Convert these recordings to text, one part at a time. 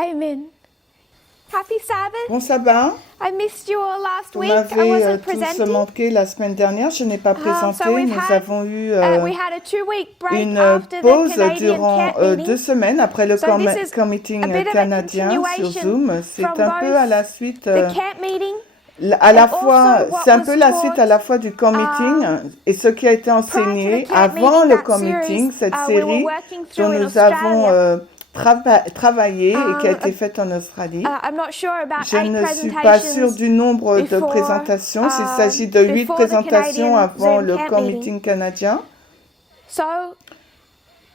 Amen. Happy Sabbath. Bon sabbat. I missed you all last Vous week. I m'avez wasn't tous presenting. manqué la semaine dernière. Je n'ai pas présenté. So we've Nous had- avons eu we had a 2-week break une after the pause Canadian durant camp meeting. 2 semaines après le So this is meeting a bit of a canadien sur continuation Zoom. C'est from un peu à la suite, The camp meeting. à la and fois, also what c'est un was peu la taught, suite à la fois du meeting et ce qui a été enseigné camp avant meeting, le that meeting, series, cette we were série working dont through in nous avons Australia. travaillé et qui a été faite en Australie. I'm not sure about Je 8 ne suis pas sûre presentations du nombre de before, présentations, s'il s'agit de 8 before the présentations Canadian avant Zoom le camp camp meeting. meeting canadien. So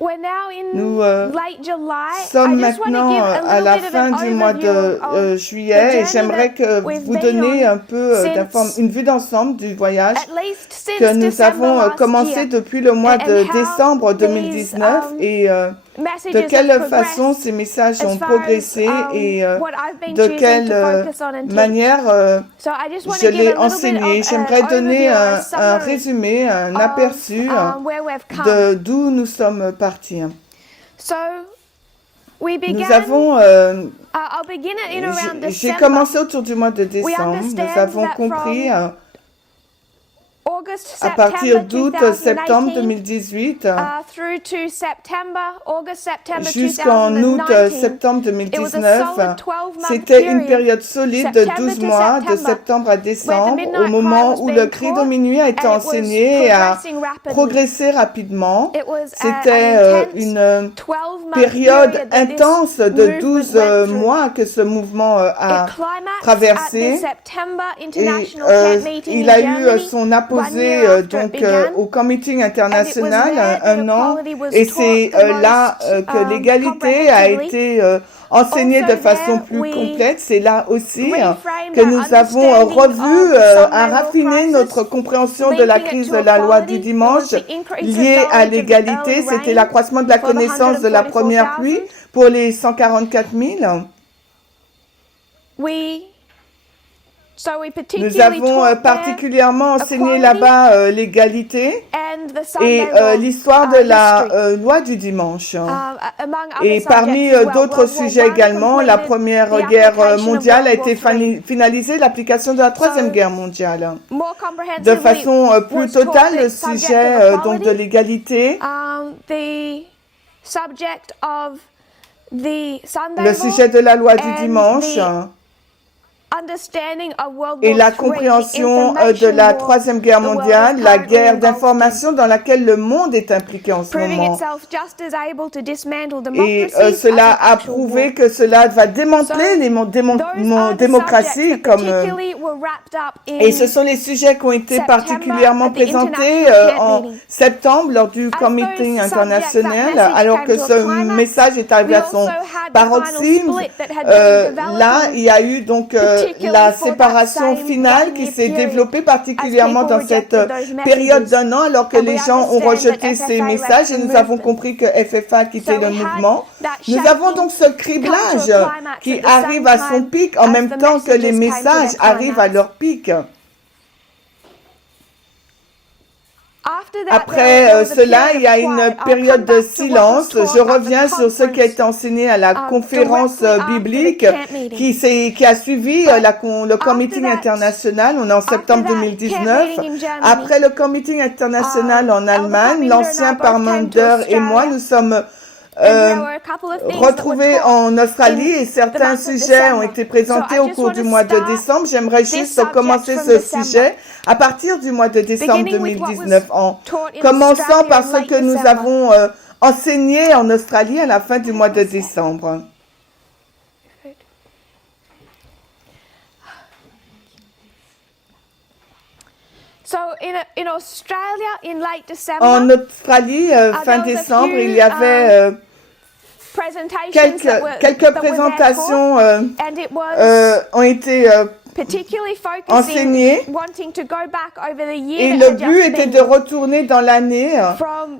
we're now in Nous late July. sommes I just want to maintenant give a à little la bit of fin an du mois overview de of juillet the et journey j'aimerais that que we've vous been donniez on un peu since- une vue d'ensemble du voyage at least since que nous December avons last commencé year. depuis le mois And de how décembre these, 2019 et messages de quelle have façon progressed ces messages as ont far progressé as, et what I've been de choosing quelle to focus on and teach. manière So I just want je to give l'ai a little bit enseigné. of J'aimerais an donner overview, a un summary résumé, un of, aperçu where we've come. de d'où nous sommes partis. So we began. Nous avons, I'll begin it in around j'ai December. commencé autour du mois de décembre. Nous understand avons that compris August, à partir September d'août-septembre 2018, 2018 through to September, August, September jusqu'en 2019, août-septembre it was a 2019, solid 12-month c'était une period, période solide de September 12 to mois, de September, septembre à décembre, where the au midnight moment cry où was le being cri de taught, minuit a été and it was enseigné et a progressing rapidly. progressé rapidement. It was C'était an intense une 12-month période period that this intense de movement 12 went through. mois que ce mouvement a It climaxed traversé. at the September Et International Camp Meeting il in a eu Germany, son 1 apposé year after it donc began. au camp meeting And international it was there that un an equality was et taught c'est the là most, que l'égalité a comprehensively. été enseignée Also de façon there plus we complète. C'est là aussi reframed que our nous avons understanding revu, of the à Sunday law raffiner crisis, notre compréhension de la linking it crise to de la loi equality. du It was dimanche the increase of liée à knowledge of l'égalité. early C'était rain l'accroissement de la for the connaissance de la première 144,000. pluie pour les 144 000. So we Nous particularly avons taught there particulièrement enseigné equality là-bas l'égalité and the et Sunday law l'histoire de la history. loi du dimanche. Among other Et parmi subjects as well. d'autres World War sujets I également, la completed Première the Guerre application mondiale of a World été War III. finalisée, l'application de la Troisième So, Guerre mondiale. More De comprehensively façon plus was taught totale, le the subject sujet of donc de equality, l'égalité, the subject of the Sunday le law, sujet de la loi du and dimanche the understanding of World et War la III, the compréhension de information la war Troisième Guerre the world mondiale, is la currently guerre involved in, d'information dans laquelle le monde est impliqué en ce proving moment. itself just as able to dismantle Et democracies cela as an a actual prouvé war. que cela va démanteler So, les Those are the démocraties subjects that comme particularly were wrapped up et ce in sont les sujets qui ont été September particulièrement at the présentés International Camp en Meeting. septembre lors du As comité those international, subjects, that message alors came que to a ce climax, message est arrivé we à son also had the paroxysme. final split that had been Là, developing, il y a eu donc particularly la for that séparation same finale qui 1 year s'est period, développée as particulièrement people dans cette rejected those période messages. d'un an, alors que And les we gens ont understand rejeté that ces FFA messages left et the nous avons movement. compris que FFA a quitté So le we had mouvement. that Nous avons shaking donc ce come to criblage a climax qui at the arrive same à son time pic en as même the temps que les messages came to messages their arrivent à climax. leur pic. After that, Après there was a cela, period il y a of une quiet. I'll période come de back to what was silence. taught Je at the reviens sur ce qui a été conference, enseigné à la conférence directly after the biblique camp meeting. qui a suivi le comité that- international. On est en septembre that camp 2019. meeting in Germany, Après le comité international en Elder Allemagne, Parminder l'ancien and I both came to Parmander et moi, Australia. nous sommes And there were a couple of things that were retrouvés taught en Australie in et the certains month of sujets ont December. été présentés So I au just cours want du to mois de start décembre. J'aimerais this juste subject commencer from ce December. sujet à partir du mois de décembre Beginning with what was 2019 en taught in commençant Australia par in ce late que nous December. avons enseigné en Australie à la fin du mois de décembre. So in Australia in late December, En Australie, fin there was a décembre, few, il y avait presentations that were quelques there présentations taught, and it was ont été particularly focusing enseignées wanting to go back over the et year le that had but just était been de retourner dans l'année from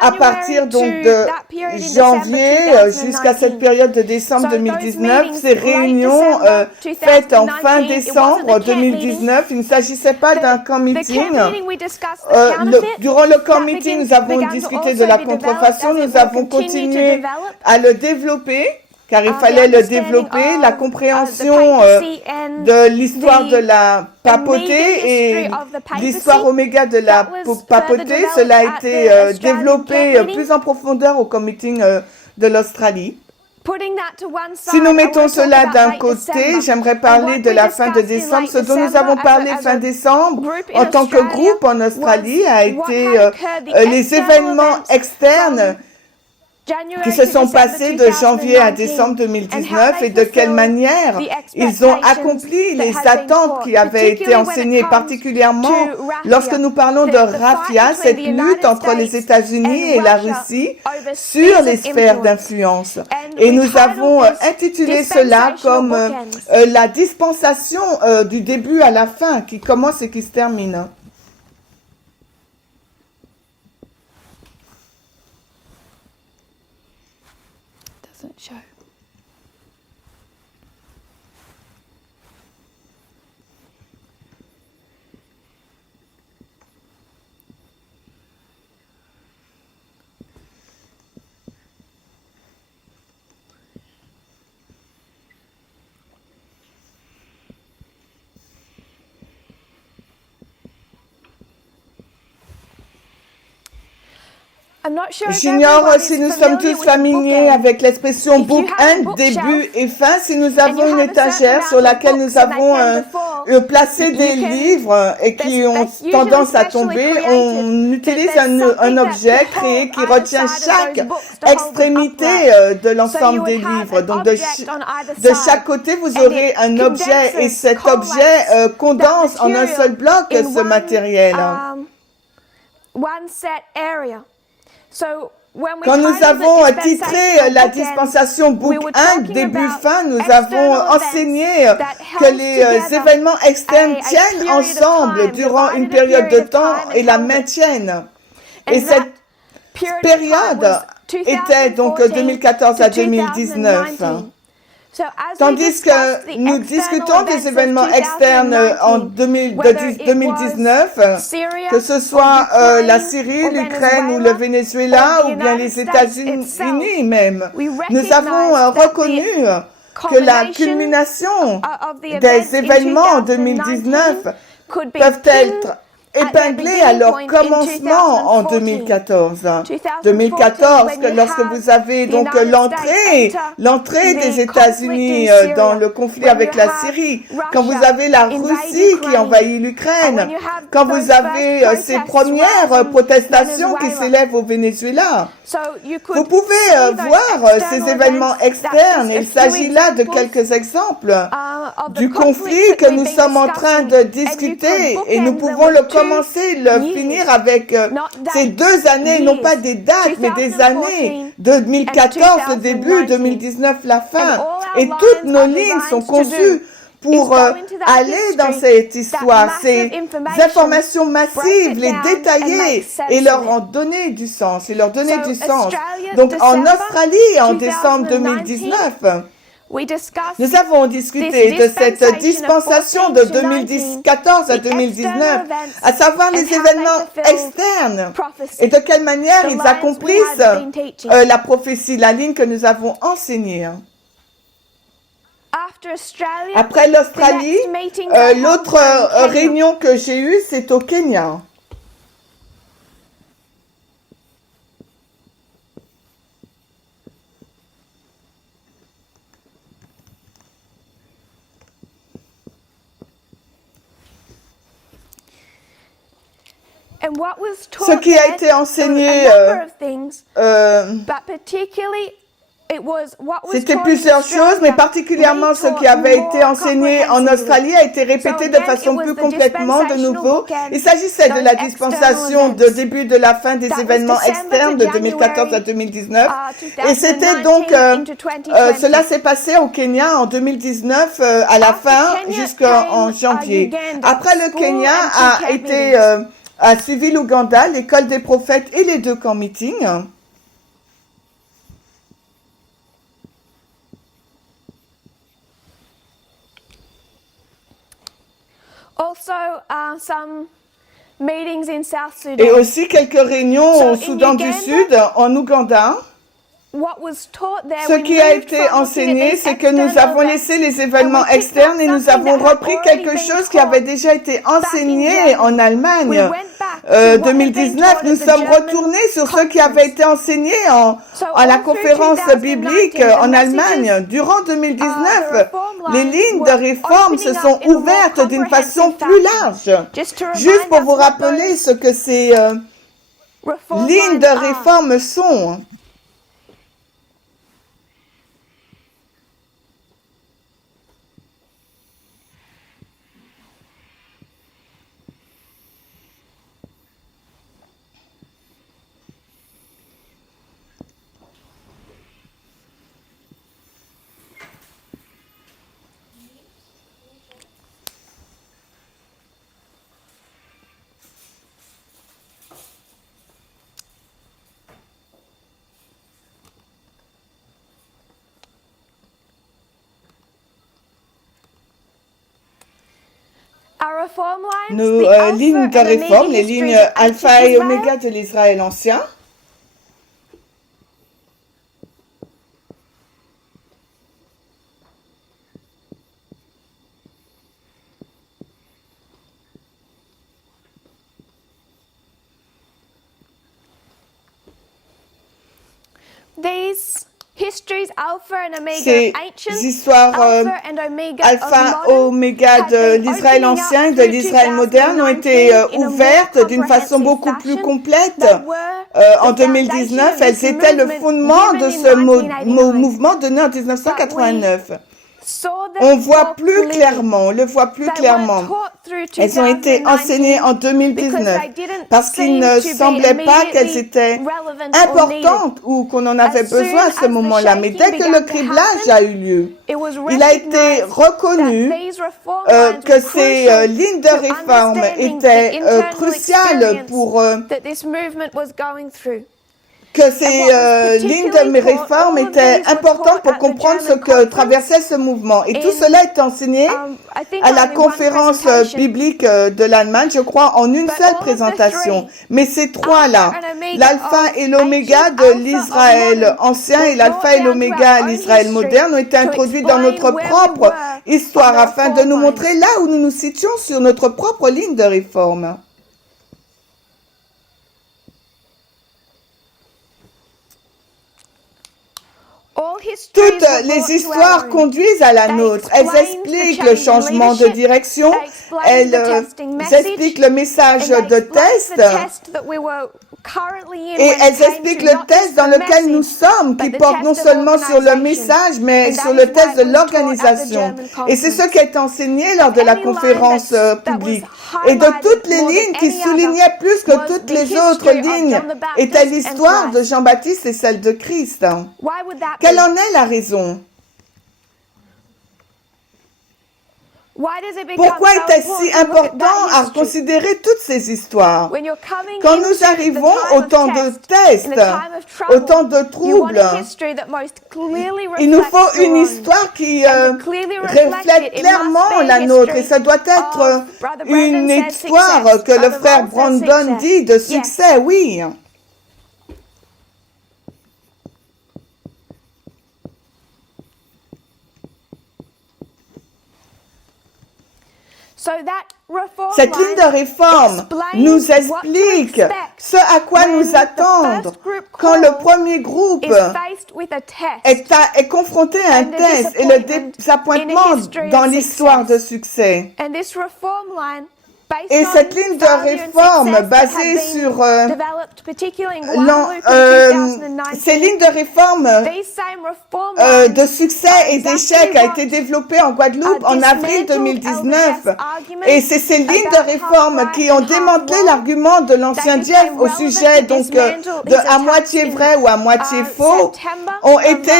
à partir donc January de to that period in janvier December jusqu'à cette 2019. période de décembre So those 2019, meetings, ces late réunions December faites en fin 2019, it wasn't décembre a camp 2019, il ne s'agissait pas d'un camp The meeting. camp meeting we discussed the counterfeit. Durant le camp That meeting, nous avons began to discuté also de la be developed contrefaçon, as it nous will avons continue to continué develop. à le développer car il the fallait le understanding développer, of, la the compréhension papacy and de l'histoire de the la papauté immediate et history of the papacy. l'histoire oméga de la That was further papauté. Cela a developed at été the Australian développé camp meeting. plus en profondeur au meeting de l'Australie. Putting that to one Si nous side, I mettons want to talk cela about d'un late côté, December. j'aimerais And parler what de we la fin de discussed in décembre. late Ce dont nous December avons parlé as fin a décembre group in en tant que Australia groupe en Australie a was été what had occurred, the les external événements events externes from January qui se to sont December passés de janvier à 2019 décembre and how 2019 they et de quelle fulfilled manière the ils ont expectations accompli that les had been attentes taught, qui avaient été particularly when it enseignées, comes particulièrement to lorsque Raffia. nous parlons de The fight Raffia, between cette the lutte United entre les States États-Unis and et la Russia Russie over sur spheres les of sphères influence. d'influence. And Et we nous titled avons this intitulé cela Dispensational comme Bookends. la dispensation du début à la fin, qui commence et qui se termine. Doesn't show. I'm not sure if J'ignore everyone si is nous sommes familiar tous with the familiers bookend. avec l'expression If you have a bookend, bookshelf début et fin. Si nous and avons you une have a certain étagère sur amount of laquelle nous books and they avons tend to fall, placé you des can, livres et qui they're ont usually tendance à specially tomber, created on utilise there's un something that objet could créé hold qui either retient side of chaque those books to hold them extrémité upright. de So you l'ensemble would des have livres. an Donc object on either de chaque side côté, vous and aurez it un objet et condenses, cet objet collates condense that en un seul material bloc in ce matériel. one set area. So when we Quand nous titled it avons titré Dispensational la Bookends, dispensation we Book were 1, talking début about fin, nous avons external enseigné events that que held les together événements externes a tiennent period of ensemble time, durant une divided a période de period of temps time et and la held it. maintiennent. And Et cette that period of time période was était donc 2014 2014 to à 2019. 2019. So as we Tandis discussed que the nous external discutons des events of événements externes en 2019, whether it 2019, was Syria que ce or soit la Ukraine Syrie, or l'Ukraine ou le Venezuela Venezuela or ou the bien United les States États-Unis itself, même, we nous avons recognize that reconnu the que la culmination culmination of the events des in événements en 2019 2019 could be peuvent pinned être at their épinglés à beginning leur point in commencement en 2014. 2014, when lorsque you vous avez have donc the United States l'entrée enter des the États-Unis conflict in dans Syria, le conflit when avec you la have Syrie, Russia quand vous avez la invade Russie qui Ukraine, envahit and l'Ukraine, when you have quand those vous avez first ces protests premières rising protestations qui Venezuela. s'élèvent au Venezuela. So you Vous could pouvez see those voir ces external événements events. That's externes. just a Il few s'agit là de examples, quelques exemples of the du conflicts conflit that que we've nous been sommes en train discussing. de And you discuter could et nous bookend them pouvons le with 2 commencer, le years. finir avec Not ces dates, 2 années, non pas years. des dates, mais des années. 2014, le début, 2019. 2019, la And fin. all our Et lines toutes nos are lignes sont designed to do conçues pour is go into that aller dans history, cette that histoire, massive ces information, informations break massives, it les down and détailler make sense et leur of en it. donner du sens, et leur donner So, du sens. Australia, Donc en December Australie, en décembre 2019, 2019, we discussed nous avons discuté de cette dispensation de 2014 à 2019, à savoir les événements externes et de quelle manière ils accomplissent la prophétie, la ligne que nous avons enseignée. Après l'Australie, l'autre réunion que j'ai eue, c'est au Kenya. Ce qui a été enseigné, c'était plusieurs choses, mais particulièrement ce qui avait été enseigné en Australie a été répété de façon plus complètement de nouveau. Il s'agissait de la dispensation de début de la fin des événements externes de 2014 à 2019. Et c'était donc, cela s'est passé au Kenya en 2019 à la fin jusqu'en janvier. Après le Kenya a suivi l'Ouganda, l'école des prophètes et les 2 camps meetings. Et aussi quelques réunions au Soudan du Sud, en Ouganda. Ce qui a été enseigné, c'est que nous avons laissé les événements externes et nous avons repris quelque chose qui avait déjà été enseigné en Allemagne. 2019, nous sommes retournés sur ce qui avait été enseigné à la conférence biblique en Allemagne. Durant 2019, les lignes de réforme se sont ouvertes d'une façon plus large. Juste pour vous rappeler ce que ces lignes de réforme sont. Nos lignes de réforme, les lignes alpha et oméga de l'Israël ancien. Ces histoires alpha, oméga de l'Israël ancien et de l'Israël moderne ont été ouvertes d'une façon beaucoup plus complète. En 2019, elles étaient le fondement de ce mouvement donné en 1989. On voit plus clairement, on le voit plus clairement. Elles ont été enseignées en 2019 parce qu'il ne semblait pas qu'elles étaient importantes ou qu'on en avait besoin à ce moment-là. Mais dès que le criblage a eu lieu, il a été reconnu que ces lignes de réforme étaient cruciales pour que ces lignes de réforme étaient importantes pour comprendre ce que traversait ce mouvement. Et tout cela est enseigné à la conférence biblique de l'Allemagne, je crois, en une seule présentation. Mais ces trois-là, l'alpha et l'oméga de l'Israël ancien et l'alpha et l'oméga de l'Israël moderne ont été introduits dans notre propre histoire afin de nous montrer là où nous nous situons sur notre propre ligne de réforme. Toutes les histoires conduisent à la nôtre. Elles expliquent le changement de direction, elles expliquent le message de test et elles expliquent le test dans lequel nous sommes, qui porte non seulement sur le message, mais sur le test de l'organisation. Et c'est ce qui est enseigné lors de la conférence publique. Et de toutes les lignes qui soulignaient plus que toutes les autres lignes était l'histoire de Jean-Baptiste et celle de Christ. Quelle en est la raison? Pourquoi est-il si important à considérer toutes ces histoires? Quand nous arrivons au temps de test, au temps de trouble, il nous faut une histoire qui reflète clairement la nôtre. Et ça doit être une histoire que le frère Brandon dit de succès, oui. Cette ligne de réforme nous explique ce à quoi nous attendre quand le premier groupe est confronté à un test et le désappointement dans l'histoire de succès. Et cette ligne de réforme basée sur ces lignes de réforme de succès et d'échec a été développée en Guadeloupe en avril 2019. Et c'est ces lignes de réforme qui ont démantelé l'argument de l'ancien Jeff au sujet donc de à moitié vrai ou à moitié faux, ont été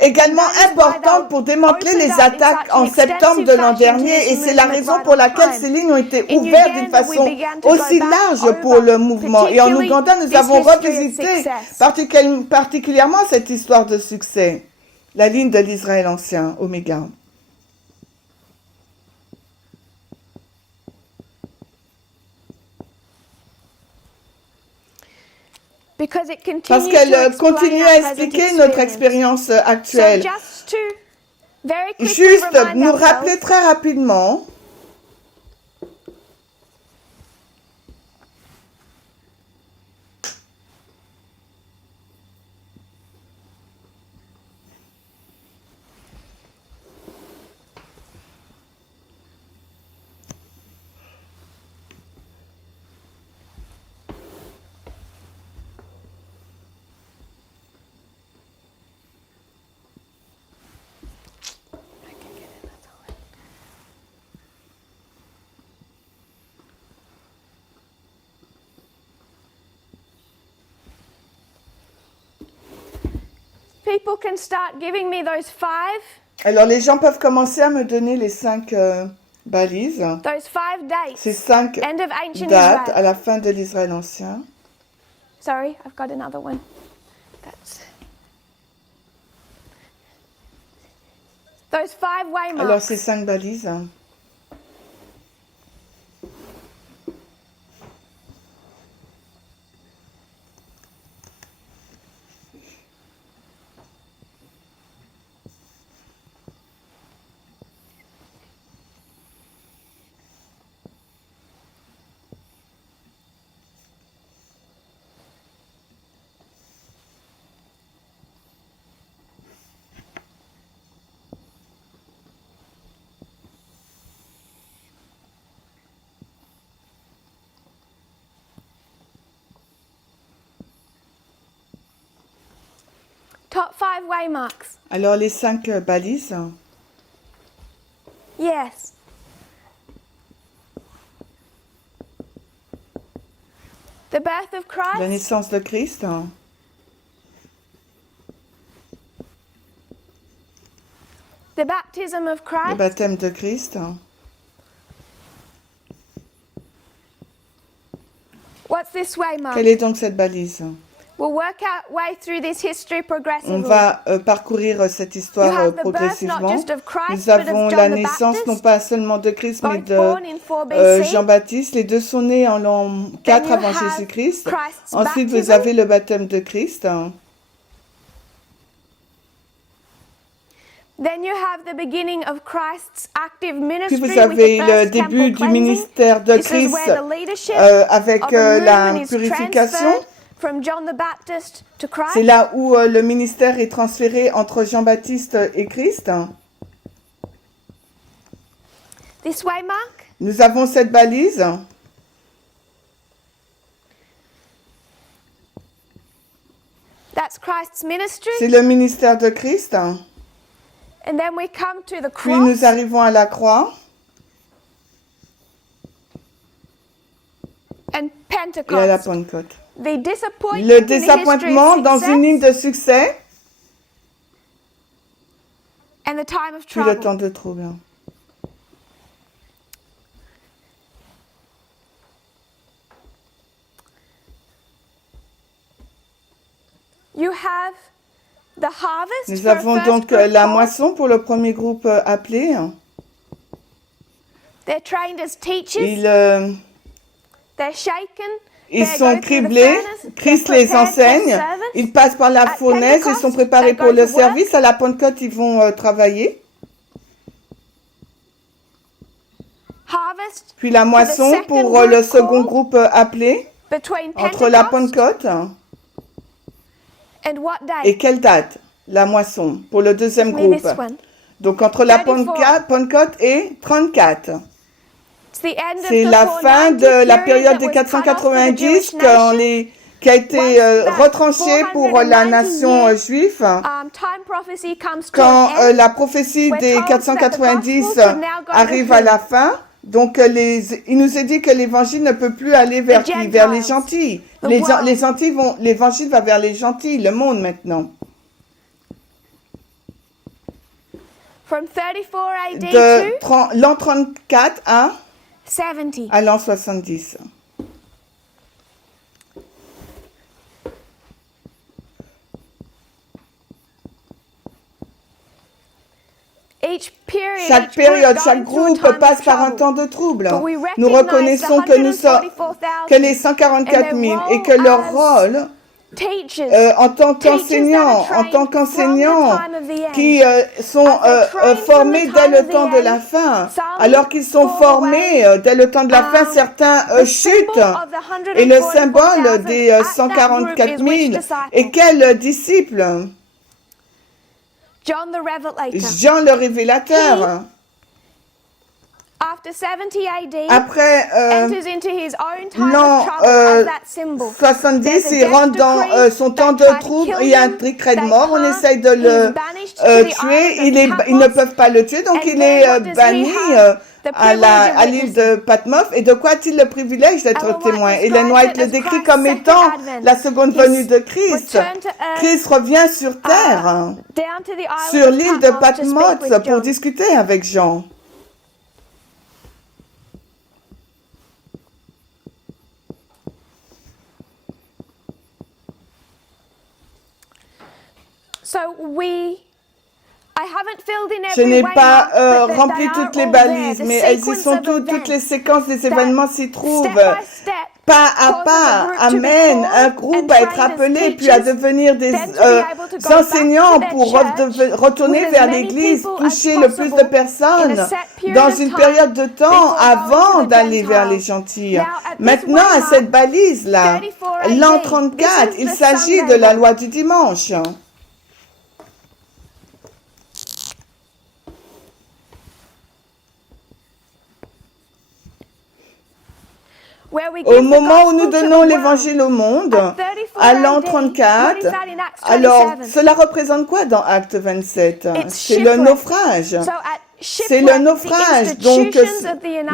également importante pour démanteler les attaques en septembre de l'an dernier et c'est la raison pour laquelle ces lignes ont été ouvertes d'une façon aussi large pour le mouvement. Et en Ouganda, nous avons revisité particulièrement cette histoire de succès, la ligne de l'Israël ancien, Oméga. Because it continues parce to qu'elle explain continue our à present expliquer notre experience. expérience actuelle. So just to very quickly Juste remind nous rappeler ourselves, très rapidement people can start giving me those 5 Alors, les gens peuvent commencer à me donner les 5 balises, dates. ces 5 End of ancient dates Israel. à la fin de l'Israël ancien. Sorry, I've got another one. Those 5 waymarks. Alors, ces 5 balises. Top 5 waymarks. Alors, les 5 balises. Yes. The birth of La Christ. naissance de Christ. The baptism of Le Christ. baptême de Christ. What's this waymark? Quelle est donc cette balise? We'll work our way through this history On progressively. va parcourir cette You histoire have the birth not progressivement. just of Christ, Nous but avons of la John the naissance non Baptist, pas seulement de Christ, mais both de born in 4 BC. Jean-Baptiste. Les deux sont nés en l'an 4 you avant have Jésus-Christ. Christ's Ensuite, vous baptism. avez le baptême de Christ. Then you have the beginning of Christ's active Puis ministry vous with avez the le first début temple du cleansing. ministère de This is Christ where the leadership avec of a la movement is purification. transferred from John the Baptist to Christ. C'est là où le ministère est transféré entre Jean-Baptiste et Christ. This waymark, Nous avons cette balise. that's Christ's ministry. C'est le ministère de Christ. And then we come to the Puis cross nous arrivons à la croix and et à la Pentecost. Pentecôte. The disappointment Le in the history désappointement of dans success une ligne de succès, and the time of puis le trouble. temps de trouble. You have the harvest Nous for a avons first donc group la called. moisson pour le premier groupe appelé. They're trained as teachers. They're shaken. Ils They sont go through the criblés, furnace. Christ They're les prepared for enseigne, service. ils passent par la At fournaise, ils Pentecost, sont préparés they pour go le to work. service. À la Pentecôte, ils vont travailler. Harvest Puis la moisson second pour group le second called groupe appelé, between entre la Pentecost Pentecôte. and what Et day? quelle date? La moisson pour le deuxième Me groupe. this one. Donc entre la 34. Pentecôte et 34. It's the end of C'est the la fin 490 de la period période that des was cut off for the 490 Jewish nation. qui a été Once that retranché pour la 490 nation years, juive. Time prophecy comes to Quand an end. la prophétie We're des told that the 490 gospel could now go to arrive who? à la fin, donc il nous est dit que l'évangile ne peut plus aller vers The qui? Vers les Gentiles. gentils. The world. L'évangile va vers les gentils, le monde maintenant. From 34 AD De to l'an 34 70. à l'an 70. Chaque période, chaque groupe passe par un temps de trouble. Nous reconnaissons que nous sommes que les 144 000 et que leur rôle en tant qu'enseignants qui sont formés dès le temps de la fin. Alors qu'ils sont formés dès le temps de la fin, certains chutent. Et le symbole des 144 000, et quel disciple? Jean le Révélateur. Après l'an 70, il rentre dans son temps de trouble, il y a un décret de mort, on essaye de le tuer, ils ne peuvent pas le tuer, donc il est banni à l'île de Patmos. Et de quoi a-t-il le privilège d'être témoin? Ellen White le décrit comme étant la seconde venue de Christ. Christ revient sur terre, sur l'île de Patmos, pour discuter avec Jean. Je n'ai pas rempli toutes les balises, mais elles y sont toutes les séquences des événements s'y trouvent. Pas à pas, amène un groupe à être appelé, puis à devenir des enseignants pour retourner vers l'Église, toucher le plus de personnes dans une période de temps avant d'aller vers les gentils. Maintenant, à cette balise-là, l'an 34, il s'agit de la loi du dimanche. Au moment où nous donnons l'évangile au monde, à l'an 34, alors cela représente quoi dans Acte 27? C'est le naufrage. C'est le naufrage. Donc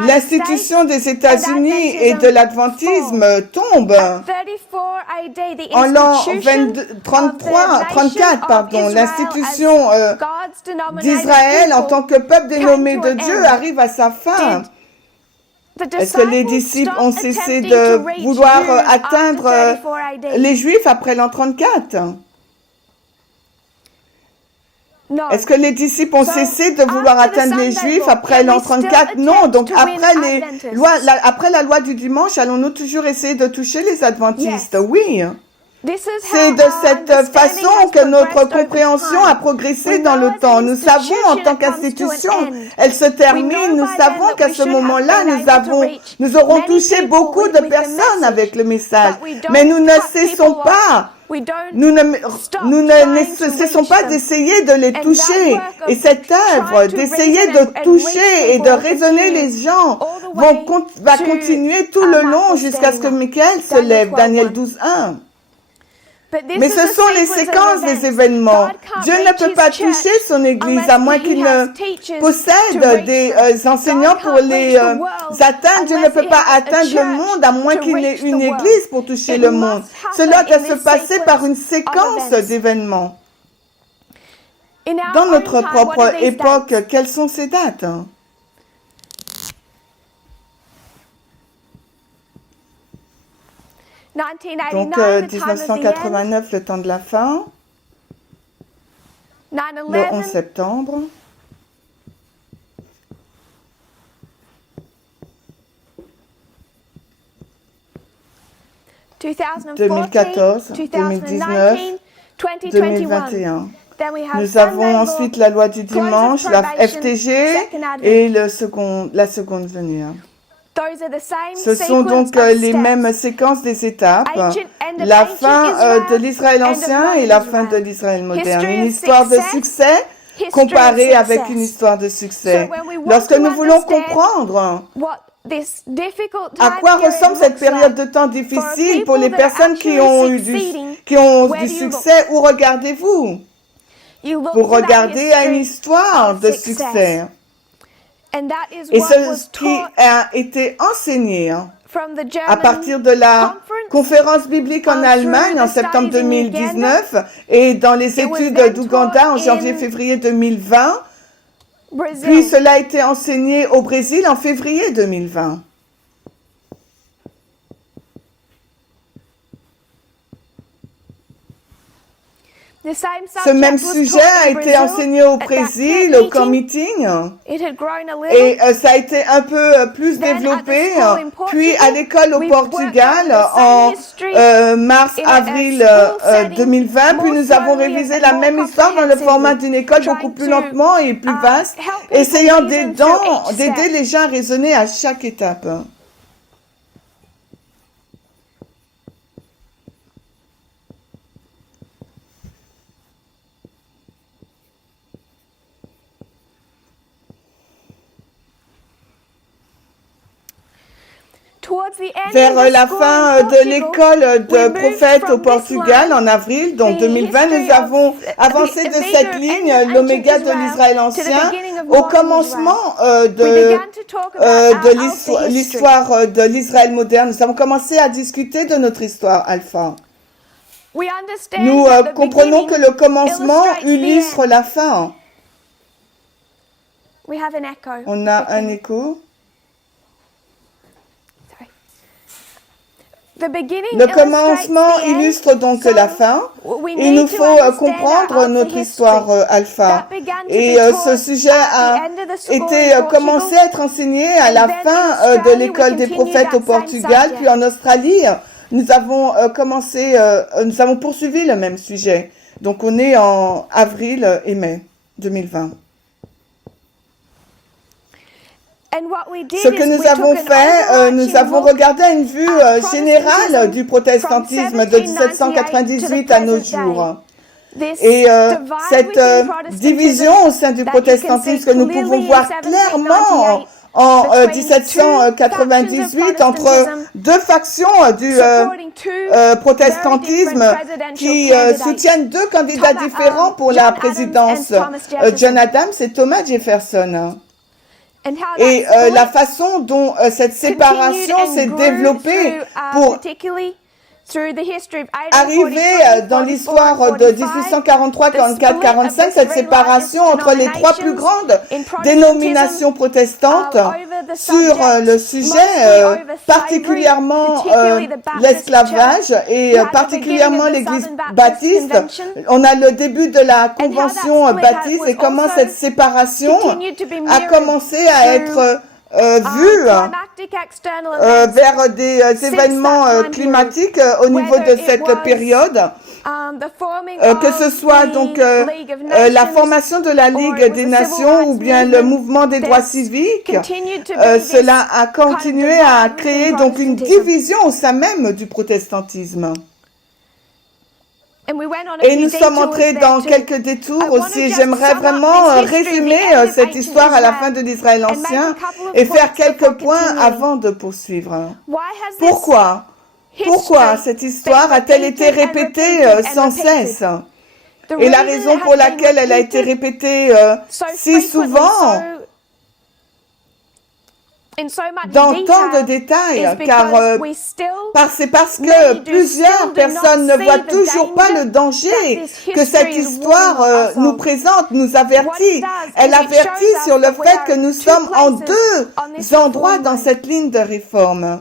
l'institution des États-Unis et de l'adventisme tombe. En l'an 34, l'institution d'Israël en tant que peuple dénommé de Dieu arrive à sa fin. Est-ce que les disciples ont cessé de vouloir atteindre les Juifs après l'an 34? Est-ce que les disciples ont cessé de vouloir atteindre les Juifs après l'an 34? Non. Donc après la loi du dimanche, allons-nous toujours essayer de toucher les adventistes? Oui. C'est de cette façon que notre compréhension a progressé dans le temps. Nous savons en tant qu'institution, elle se termine. Nous savons qu'à ce moment-là, nous aurons touché beaucoup de personnes avec le message. Mais nous ne cessons pas. Nous ne cessons pas d'essayer de les toucher. Et cette œuvre, d'essayer de toucher et de raisonner les gens, va continuer tout le long jusqu'à ce que Michael se lève. Daniel 12:1. Mais ce sont les séquences des événements. Dieu ne peut pas toucher son Église à moins qu'il ne possède des enseignants pour les atteindre. Dieu ne peut pas atteindre le monde à moins qu'il ait une Église pour toucher le monde. Cela doit se passer par une séquence d'événements. Dans notre propre époque, quelles sont ces dates? Donc 1989, le temps de la fin, le 11 septembre, 2014, 2019, 2021. Nous avons ensuite la loi du dimanche, la FTG et la seconde venue. Ce sont donc les mêmes séquences des étapes, la fin de l'Israël ancien et la fin de l'Israël moderne. Une histoire de succès comparée avec une histoire de succès. Lorsque nous voulons comprendre à quoi ressemble cette période de temps difficile pour les personnes qui ont eu du succès, où regardez-vous? Vous regardez à une histoire de succès. Et ce qui a été enseigné à partir de la conférence biblique en Allemagne en septembre 2019 et dans les études d'Ouganda en janvier-février 2020, puis cela a été enseigné au Brésil en février 2020. Ce même sujet a été enseigné au Brésil, au camp meeting, et ça a été un peu plus développé. Puis à l'école au Portugal, en mars-avril 2020, puis nous avons révisé la même histoire dans le format d'une école beaucoup plus lentement et plus vaste, essayant d'aider les gens à raisonner à chaque étape. Vers la fin de l'école de prophètes au Portugal, en avril, donc 2020, nous avons avancé de cette ligne, l'oméga de l'Israël ancien, au commencement de l'histoire de l'Israël moderne. Nous avons commencé à discuter de notre histoire alpha. Nous comprenons que le commencement illustre la fin. On a un écho. Le commencement illustre donc la fin. Il nous faut comprendre notre histoire alpha. Et ce sujet a été commencé à être enseigné à la fin de l'école des prophètes au Portugal, puis en Australie. Nous avons nous avons poursuivi le même sujet. Donc on est en avril et mai 2020. Ce que nous avons fait, nous avons regardé à une vue générale du protestantisme de 1798 à nos jours. Et cette division au sein du protestantisme que nous pouvons voir clairement en 1798 entre deux factions du protestantisme qui soutiennent deux candidats différents pour la présidence, John Adams et Thomas Jefferson. Et la façon dont cette séparation s'est développée pour arriver dans l'histoire de 1843, 44, 45, cette séparation entre les trois plus grandes dénominations protestantes sur le sujet, particulièrement l'esclavage et particulièrement l'Église baptiste. On a le début de la convention baptiste et comment cette séparation a commencé à être vue vers des événements climatiques au niveau de cette période, que ce soit donc la formation de la Ligue des Nations ou bien le mouvement des droits civiques, cela a continué à créer donc une division au sein même du protestantisme. Et nous sommes entrés dans quelques détours aussi. J'aimerais vraiment résumer cette histoire à la fin de l'Israël ancien et faire quelques points avant de poursuivre. Pourquoi cette histoire a-t-elle été répétée sans cesse? Et la raison pour laquelle elle a été répétée si souvent, dans tant de détails, car c'est parce que plusieurs personnes ne voient toujours pas le danger que cette histoire nous présente, nous avertit. Elle avertit sur le fait que nous sommes en deux endroits dans cette ligne de réforme.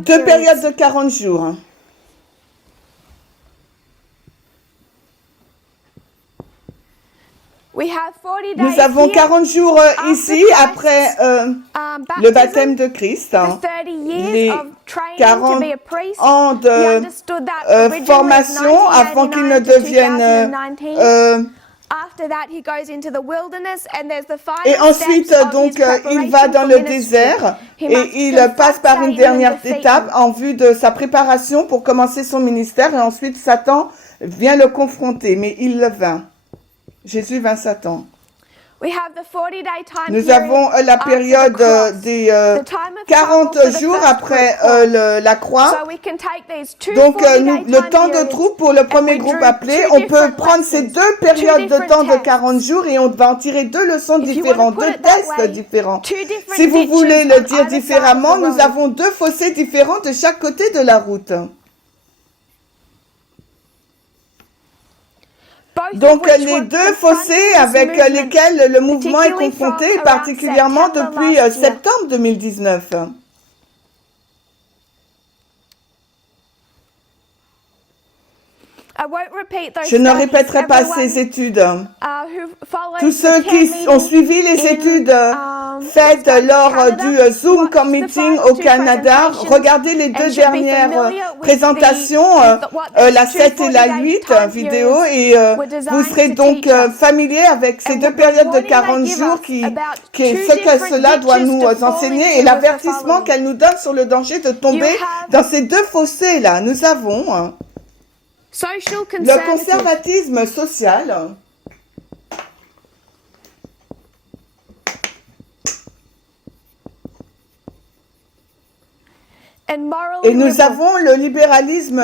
Deux périodes de 40 jours. Nous avons 40 jours ici après le baptême de Christ, les 40 ans de formation avant qu'il ne devienne et ensuite, donc, il va dans le désert et il passe par une dernière étape en vue de sa préparation pour commencer son ministère. Et ensuite, Satan vient le confronter, mais il le vainc. Jésus vainc Satan. Nous avons la période des 40 jours après la croix. Donc, le temps de troupe pour le premier groupe appelé, on peut prendre ces deux périodes de temps de 40 jours et on va en tirer deux leçons différentes, deux tests différents. Si vous voulez le dire différemment, nous avons deux fossés différents de chaque côté de la route. Donc les deux fossés avec lesquels le mouvement est confronté, particulièrement depuis septembre 2019. Je ne répéterai pas ces études. Tous ceux qui ont suivi les études faites lors du Zoom Meeting au Canada, regardez les deux dernières présentations, la 7 et la 8 vidéo, et vous serez donc familier avec ces deux périodes de 40 jours ce que cela doit nous enseigner et l'avertissement qu'elle nous donne sur le danger de tomber dans ces deux fossés-là. Nous avons le conservatisme social, et nous avons le libéralisme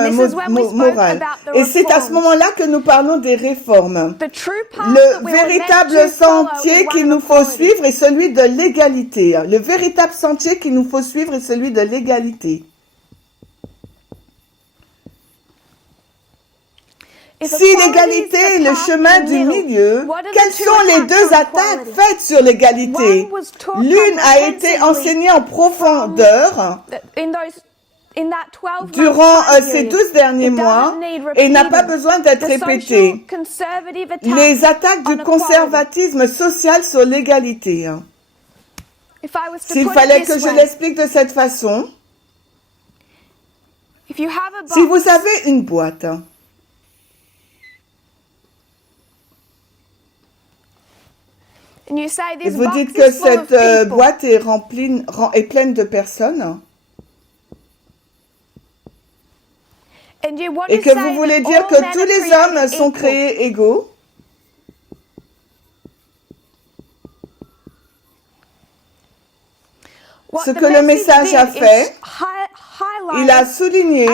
moral. Et c'est à ce moment-là que nous parlons des réformes. Le véritable sentier qu'il nous faut suivre est celui de l'égalité. Le véritable sentier qu'il nous faut suivre est celui de l'égalité.Si l'égalité est le chemin du milieu, quelles sont les deux attaques faites sur l'égalité? L'une a été enseignée en profondeur durant ces 12 derniers mois et n'a pas besoin d'être répétée. Les attaques du conservatisme social sur l'égalité. S'il fallait que je l'explique de cette façon, si vous avez une boîte, et vous dites que cette boîte est pleine de personnes, et que vous voulez dire que tous les hommes sont créés égaux, ce que le message a fait, il a souligné,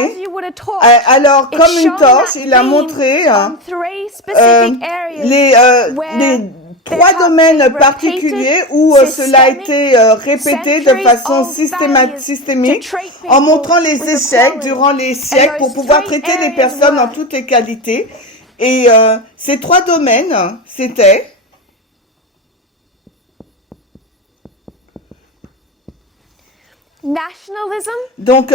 alors comme une torche, il a montré les trois domaines particuliers où cela a été répété de façon systémique, en montrant les échecs durant les siècles pour pouvoir traiter les personnes en toute égalité. Et ces trois domaines, c'était donc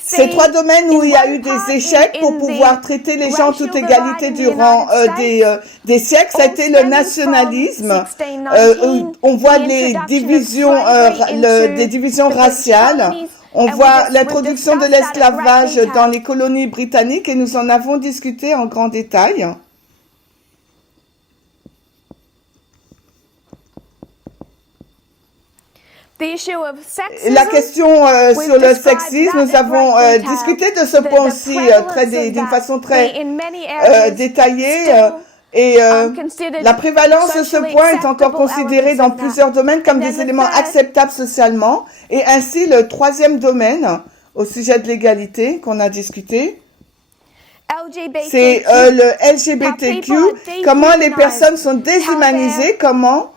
ces trois domaines où il y a eu des échecs pour pouvoir traiter les gens en toute égalité durant des siècles, ça a été le nationalisme. On voit des divisions raciales. On voit l'introduction de l'esclavage dans les colonies britanniques et nous en avons discuté en grand détail. La question sur le sexisme, nous avons discuté de ce point aussi d'une façon très détaillée. Et la prévalence de ce point est encore considérée dans plusieurs domaines comme des éléments acceptables socialement. Et ainsi, le troisième domaine au sujet de l'égalité qu'on a discuté, c'est le LGBTQ, comment les personnes sont déshumanisées, comment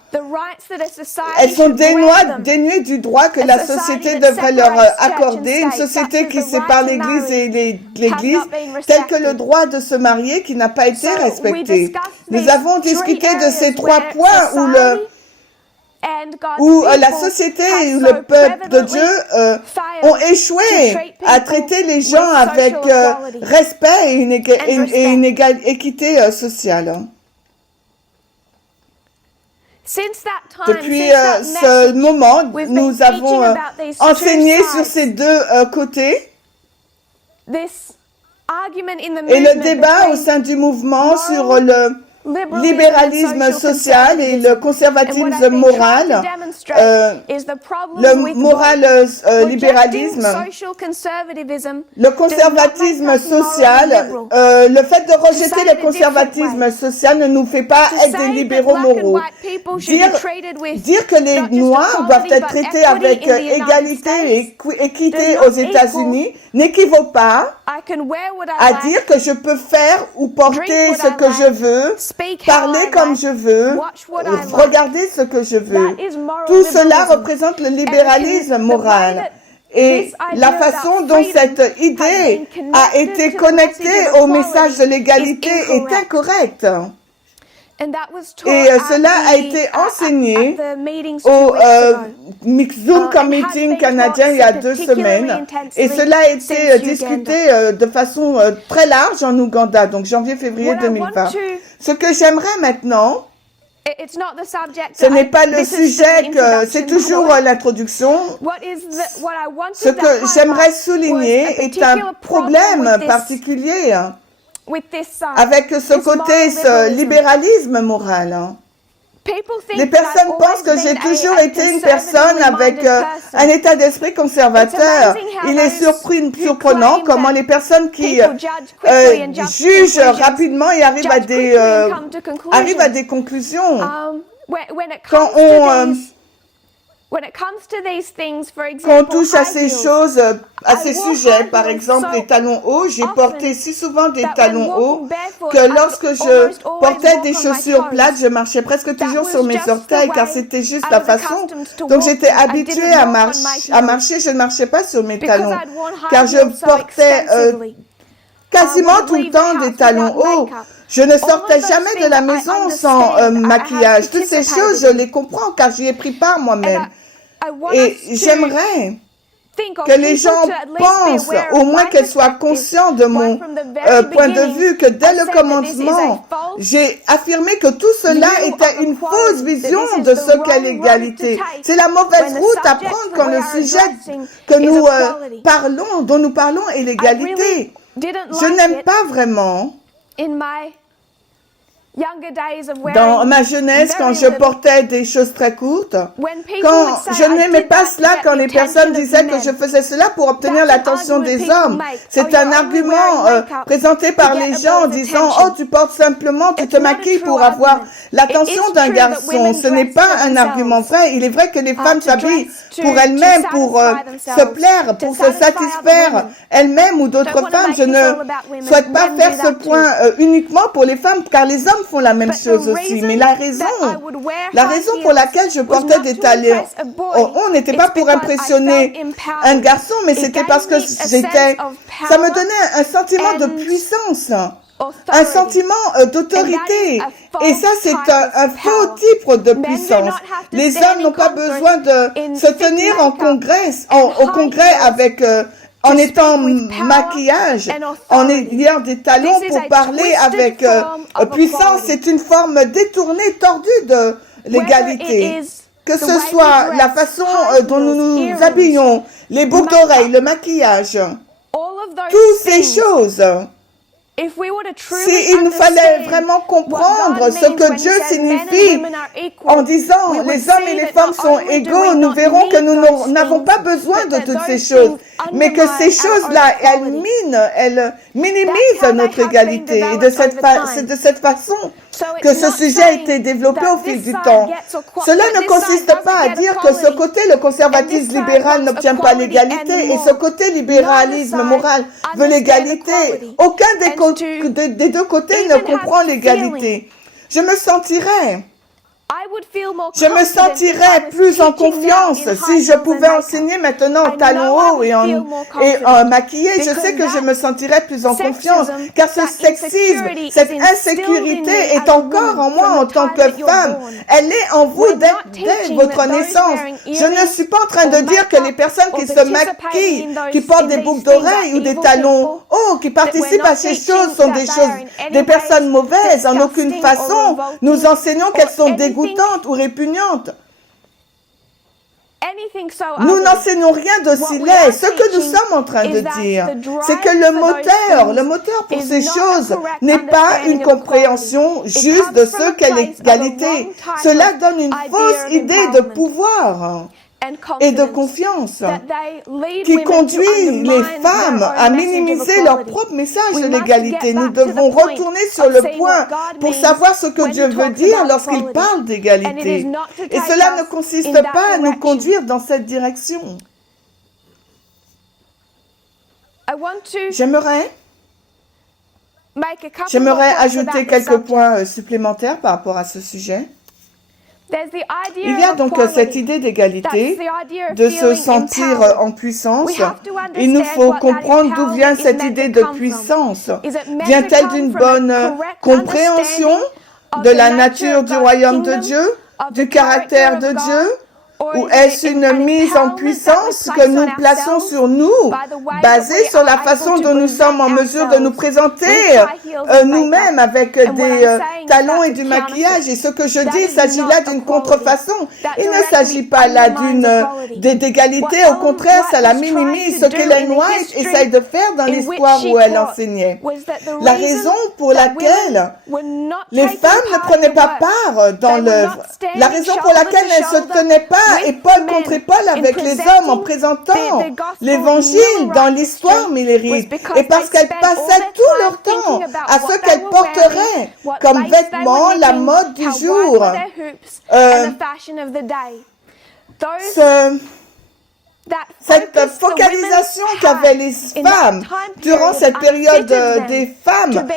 elles sont dénuées du droit que la société devrait leur accorder, une société qui sépare l'Église et l'Église, tel que le droit de se marier qui n'a pas été respecté. Nous avons discuté de ces trois points où la société et le peuple de Dieu ont échoué à traiter les gens avec respect et une équité sociale. Depuis ce moment, nous avons enseigné sur ces deux côtés. Et le débat au sein du mouvement sur le libéralisme social et le conservatisme moral, le moral libéralisme, le conservatisme social, le fait de rejeter le conservatisme social ne nous fait pas être des libéraux moraux. Dire que les Noirs doivent être traités avec égalité et équité aux États-Unis n'équivaut pas à dire que je peux faire ou porter ce que je veux, parler comme je veux, regarder ce que je veux. Tout cela représente le libéralisme moral. Et la façon dont cette idée a été connectée au message de l'égalité est incorrecte. Et cela a été enseigné au Zoom Meeting canadien il y a 2 semaines. Et cela a été discuté de façon très large en Ouganda, donc janvier-février 2020. Ce que j'aimerais maintenant, ce n'est pas le sujet, c'est toujours l'introduction. Ce que j'aimerais souligner est un problème particulier avec ce côté, ce libéralisme moral. Les personnes pensent que j'ai toujours été une personne avec un état d'esprit conservateur. Il est surprenant comment les personnes qui jugent rapidement et arrivent à des conclusions. Quand on touche à ces choses, à ces sujets, par exemple les talons hauts, j'ai porté si souvent des talons hauts que lorsque je portais des chaussures plates, je marchais presque toujours sur mes orteils car c'était juste la façon. Donc j'étais habituée à marcher, je ne marchais pas sur mes talons car je portais quasiment tout le temps des talons hauts. Je ne sortais jamais de la maison sans maquillage. Toutes ces choses, je les comprends car j'y ai pris part moi-même. Et j'aimerais que les gens pensent, au moins qu'elles soient conscients de mon point de vue, que dès le commencement, j'ai affirmé que tout cela était une fausse vision de ce qu'est l'égalité. C'est la mauvaise route à prendre quand le sujet que nous dont nous parlons est l'égalité. Je n'aime pas vraiment dans ma jeunesse, quand je portais des choses très courtes, quand je n'aimais pas cela, quand les personnes disaient que je faisais cela pour obtenir l'attention des hommes. C'est un argument présenté par les gens en disant « Oh, tu portes simplement, tu te maquilles pour avoir l'attention d'un garçon. » Ce n'est pas un argument vrai. Il est vrai que les femmes s'habillent pour elles-mêmes, pour se plaire, pour se satisfaire elles-mêmes ou d'autres femmes. Je ne souhaite pas faire ce point uniquement pour les femmes, car les hommes font la même chose aussi. Mais la raison pour laquelle je portais des talons hauts n'était pas pour impressionner un garçon, mais c'était parce que ça me donnait un sentiment de puissance, un sentiment d'autorité. Et ça, c'est un faux type de puissance. Les hommes n'ont pas besoin de se tenir au congrès avec en étant maquillage, en ayant des talons pour parler avec puissance. C'est une forme détournée, tordue de l'égalité. Que ce soit la façon dont nous nous habillons, les boucles d'oreilles, le maquillage, toutes ces choses. S'il nous fallait vraiment comprendre ce que Dieu signifie en disant les hommes et les femmes sont égaux, nous verrons que nous n'avons pas besoin de toutes ces choses, mais que ces choses-là, elles minimisent notre égalité. Et c'est de cette façon que ce sujet a été développé au fil du temps. Cela ne consiste pas à dire que ce côté, le conservatisme libéral, n'obtient pas l'égalité, et ce côté libéralisme moral veut l'égalité. Aucun des deux côtés ne comprend l'égalité. Je me sentirais plus en confiance si je pouvais enseigner maintenant en talons hauts et en maquillé. Je sais que je me sentirais plus en confiance, car ce sexisme, cette insécurité est encore en moi en tant que femme. Elle est en vous dès votre naissance. Je ne suis pas en train de dire que les personnes qui se maquillent, qui portent des boucles d'oreilles ou des talons hauts, qui participent à ces choses sont des personnes mauvaises. En aucune façon, nous enseignons qu'elles sont dégoûtantes ou répugnantes. Nous n'enseignons rien d'aussi laid. Ce que nous sommes en train de dire, c'est que le moteur pour ces choses n'est pas une compréhension juste de ce qu'est l'égalité. Cela donne une fausse idée de pouvoir et de confiance qui conduit les femmes à minimiser leur propre message de l'égalité. Nous devons retourner sur le point pour savoir ce que Dieu veut dire lorsqu'il parle d'égalité. Et cela ne consiste pas à nous conduire dans cette direction. J'aimerais ajouter quelques points supplémentaires par rapport à ce sujet. Il y a donc cette idée d'égalité, de se sentir en puissance. Il nous faut comprendre d'où vient cette idée de puissance. Vient-elle d'une bonne compréhension de la nature du royaume de Dieu, du caractère de Dieu? Ou est-ce une mise en puissance que nous plaçons sur nous, basée sur la façon dont nous sommes en mesure de nous présenter nous-mêmes avec des talons et du maquillage? Et ce que je dis, il s'agit là d'une contrefaçon. Il ne s'agit pas là d'égalité. Au contraire, ça la minimise. Ce qu'Ellen White essaye de faire dans l'histoire où elle enseignait. La raison pour laquelle les femmes ne prenaient pas part dans l'œuvre, la raison pour laquelle elles ne se tenaient pas, et Paul contre Paul avec les hommes en présentant l'évangile dans l'histoire millériste, et parce qu'elles passaient tout leur temps à ce qu'elles porteraient comme vêtements la mode du jour. Cette focalisation qu'avaient les femmes durant cette période des femmes,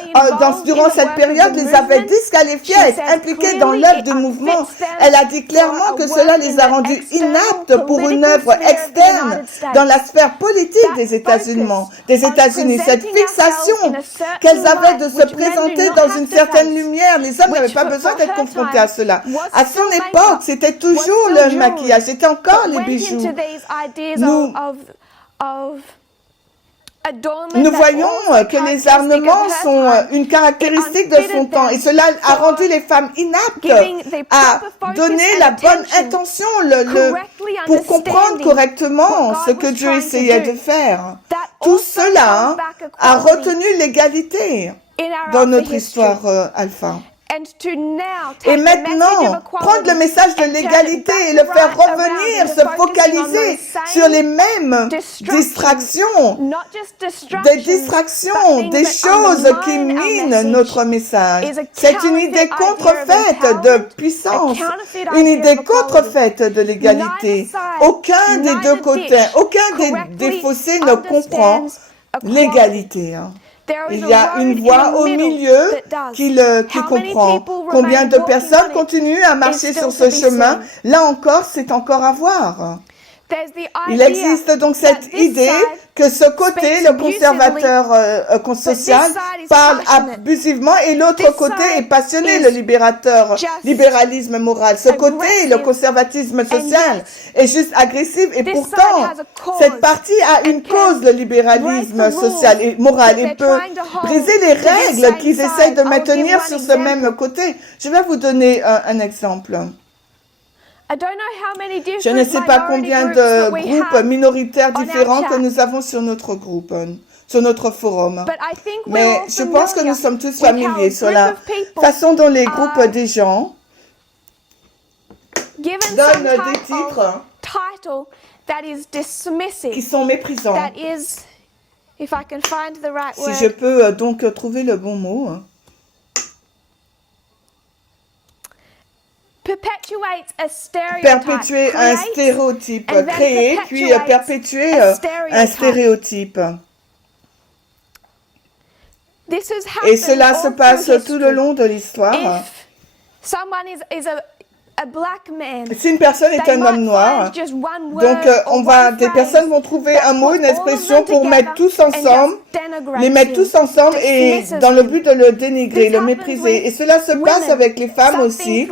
durant cette période, les avait disqualifiées à être impliquées dans l'œuvre du mouvement. Elle a dit clairement que cela les a rendues inaptes pour une œuvre externe dans la sphère politique des États-Unis. Cette fixation qu'elles avaient de se présenter dans une certaine lumière, les hommes n'avaient pas besoin d'être confrontés à cela. À son époque, c'était toujours le maquillage, c'était encore les bijoux. Nous voyons que les ornements sont une caractéristique de son temps et cela a rendu les femmes inaptes à donner la bonne intention pour comprendre correctement ce que Dieu essayait de faire. Tout cela a retenu l'égalité dans notre histoire alpha. Et maintenant, prendre le message de l'égalité et le faire revenir, se focaliser sur les mêmes distractions, des choses qui minent notre message. C'est une idée contrefaite de puissance, une idée contrefaite de l'égalité. Aucun des deux côtés, aucun des fossés ne comprend l'égalité. Il y a une voie au milieu qui comprend. Combien de personnes continuent à marcher sur ce chemin? Là encore, c'est encore à voir. Il existe donc cette idée que ce côté, le conservateur social, parle abusivement et l'autre côté est passionné, le libéralisme moral. Ce côté, le conservatisme social, est juste agressif et pourtant, cette partie a une cause, le libéralisme social et moral, et peut briser les règles qu'ils essayent de maintenir sur ce même côté. Je vais vous donner un exemple. Je ne sais pas combien de groupes minoritaires différents que nous avons sur notre groupe, sur notre forum. Mais je pense que nous sommes tous familiers sur la façon dont les groupes des gens donnent des titres qui sont méprisants. Si je peux donc trouver le bon mot. Perpétuer un stéréotype, créer puis perpétuer un stéréotype. Et cela se passe tout le long de l'histoire. Si une personne est un homme noir, donc des personnes vont trouver un mot, une expression pour mettre tous ensemble, les mettre tous ensemble et dans le but de le dénigrer, le mépriser. Et cela se passe avec les femmes aussi.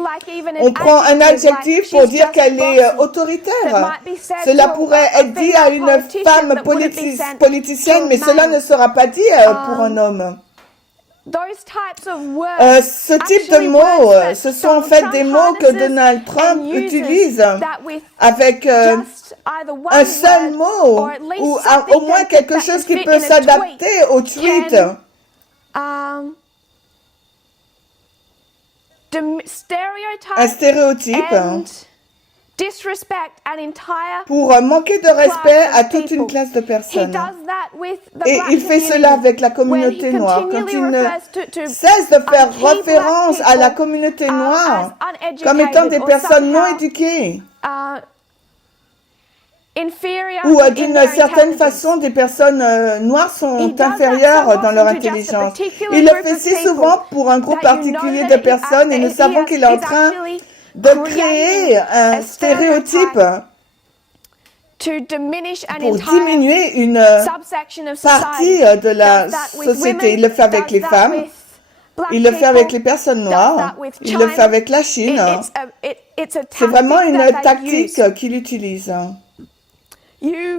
On prend un adjectif pour dire qu'elle est autoritaire. Cela pourrait être dit à une femme politicienne, mais cela ne sera pas dit pour un homme. Ce type de mots, ce sont en fait des mots que Donald Trump utilise avec un seul mot ou au moins quelque chose qui peut s'adapter au tweet. Un stéréotype pour manquer de respect à toute une classe de personnes. Et il fait cela avec la communauté noire. Quand il ne cesse de faire référence à la communauté noire comme étant des personnes non éduquées, ou d'une certaine façon, des personnes noires sont inférieures dans leur intelligence. Il le fait si souvent pour un groupe particulier de personnes et nous savons qu'il est en train de créer un stéréotype pour diminuer une partie de la société. Il le fait avec les femmes, Il le fait avec les personnes noires. Il le fait avec la Chine. C'est vraiment une tactique qu'il utilise.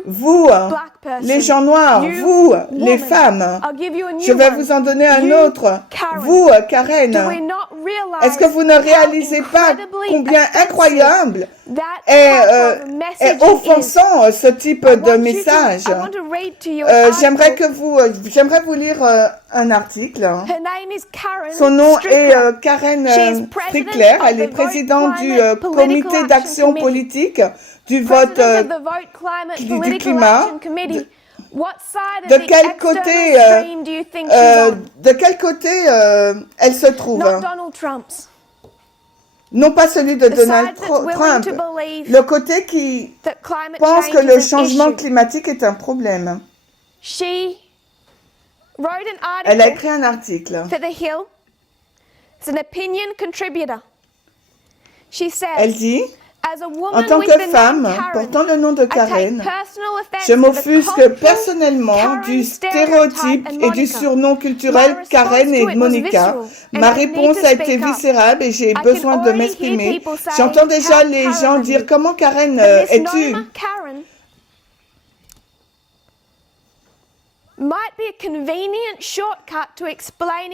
Vous, les gens noirs, vous, les femmes, je vais vous en donner un autre. Vous, Karen, est-ce que vous ne réalisez pas combien incroyable est offensant ce type de message? J'aimerais vous lire un article. Son nom est Karen Strickler. Elle est présidente du comité d'action politique du vote du climat. De quel côté elle se trouve? Non pas celui de Donald Trump, le côté qui pense que le changement climatique est un problème. Elle a écrit un article. Elle dit: en tant que femme portant le nom de Karen, je m'offusque personnellement du stéréotype et du surnom culturel Karen et Monica. Ma réponse a été viscérale et j'ai besoin de m'exprimer. J'entends déjà les gens dire: comment Karen es-tu?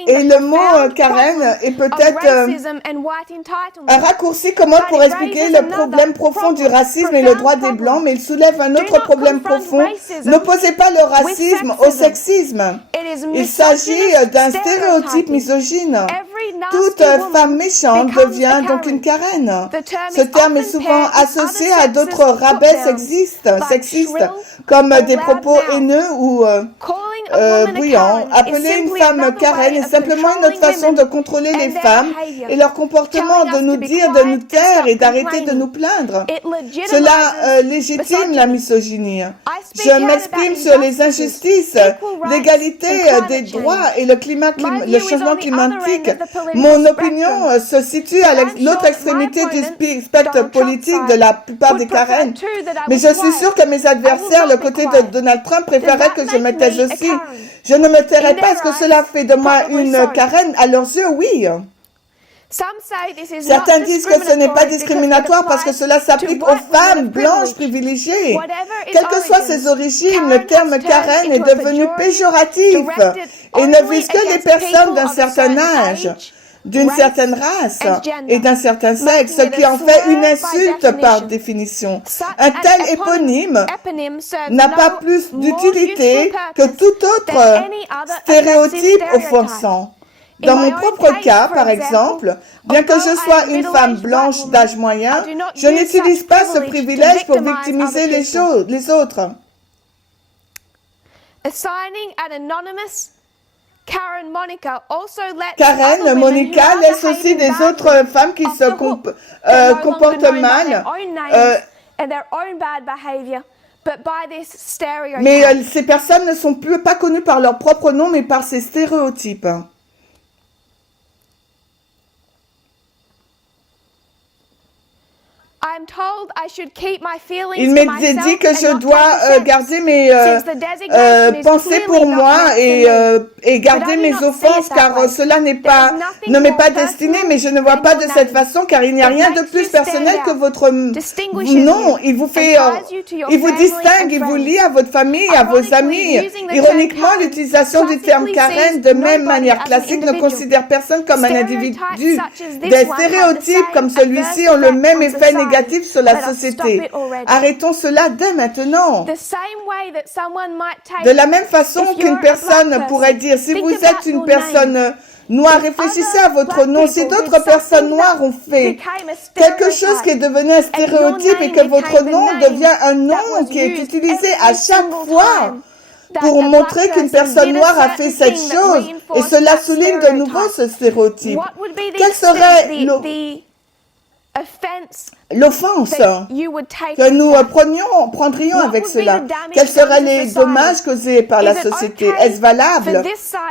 Et le mot Karen est peut-être un raccourci commode pour expliquer le problème profond du racisme et le droit des Blancs, mais il soulève un autre problème profond. N'opposez pas le racisme au sexisme. Il s'agit d'un stéréotype misogyne. Toute femme méchante devient donc une Karen. Ce terme est souvent associé à d'autres rabais sexistes, comme des propos haineux ou bruyants. Appeler une femme Karen est simplement une autre façon de contrôler les femmes et leur comportement, de nous dire de nous taire et d'arrêter de nous plaindre. Cela légitime la misogynie. Je m'exprime sur les injustices, l'égalité des droits et le changement climatique. Mon opinion se situe à l'autre extrémité du spectre politique de la plupart des Karen. Mais je suis sûre que mes adversaires, le côté de Donald Trump, préféraient que je me taise aussi. Je ne me tairai pas. Est-ce que cela fait de moi une Karen? À leurs yeux, oui. Certains disent que ce n'est pas discriminatoire parce que cela s'applique aux femmes blanches privilégiées. Quelles que soient ses origines, le terme Karen est devenu péjoratif et ne vise que les personnes d'un certain âge, d'une certaine race et d'un certain sexe, ce qui en fait une insulte par définition. Un tel éponyme n'a pas plus d'utilité que tout autre stéréotype offensant. Dans mon propre cas, par exemple, bien que je sois une femme blanche d'âge moyen, je n'utilise pas ce privilège pour victimiser les autres. Karen, Monica laisse aussi des autres femmes qui se comportent mal. Mais ces personnes ne sont pas connues par leur propre nom, mais par ces stéréotypes. Il m'est dit que je dois garder mes pensées pour moi et garder mes offenses, car cela ne m'est pas destiné, mais je ne vois pas de cette façon, car il n'y a rien de plus personnel que votre nom. Il vous distingue, il vous lie à votre famille, à vos amis. Ironiquement, l'utilisation du terme Karen de même manière classique ne considère personne comme un individu. Des stéréotypes comme celui-ci ont le même effet négatif sur la société. Arrêtons cela dès maintenant. De la même façon qu'une personne pourrait dire, si vous êtes une personne noire, réfléchissez à votre nom. Si d'autres personnes noires ont fait quelque chose qui est devenu un stéréotype et que votre nom devient un nom qui est utilisé à chaque fois pour montrer qu'une personne noire a fait cette chose, et cela souligne de nouveau ce stéréotype, quelle serait l'offense que nous prendrions avec cela? Quels seraient les dommages causés par la société? Est-ce valable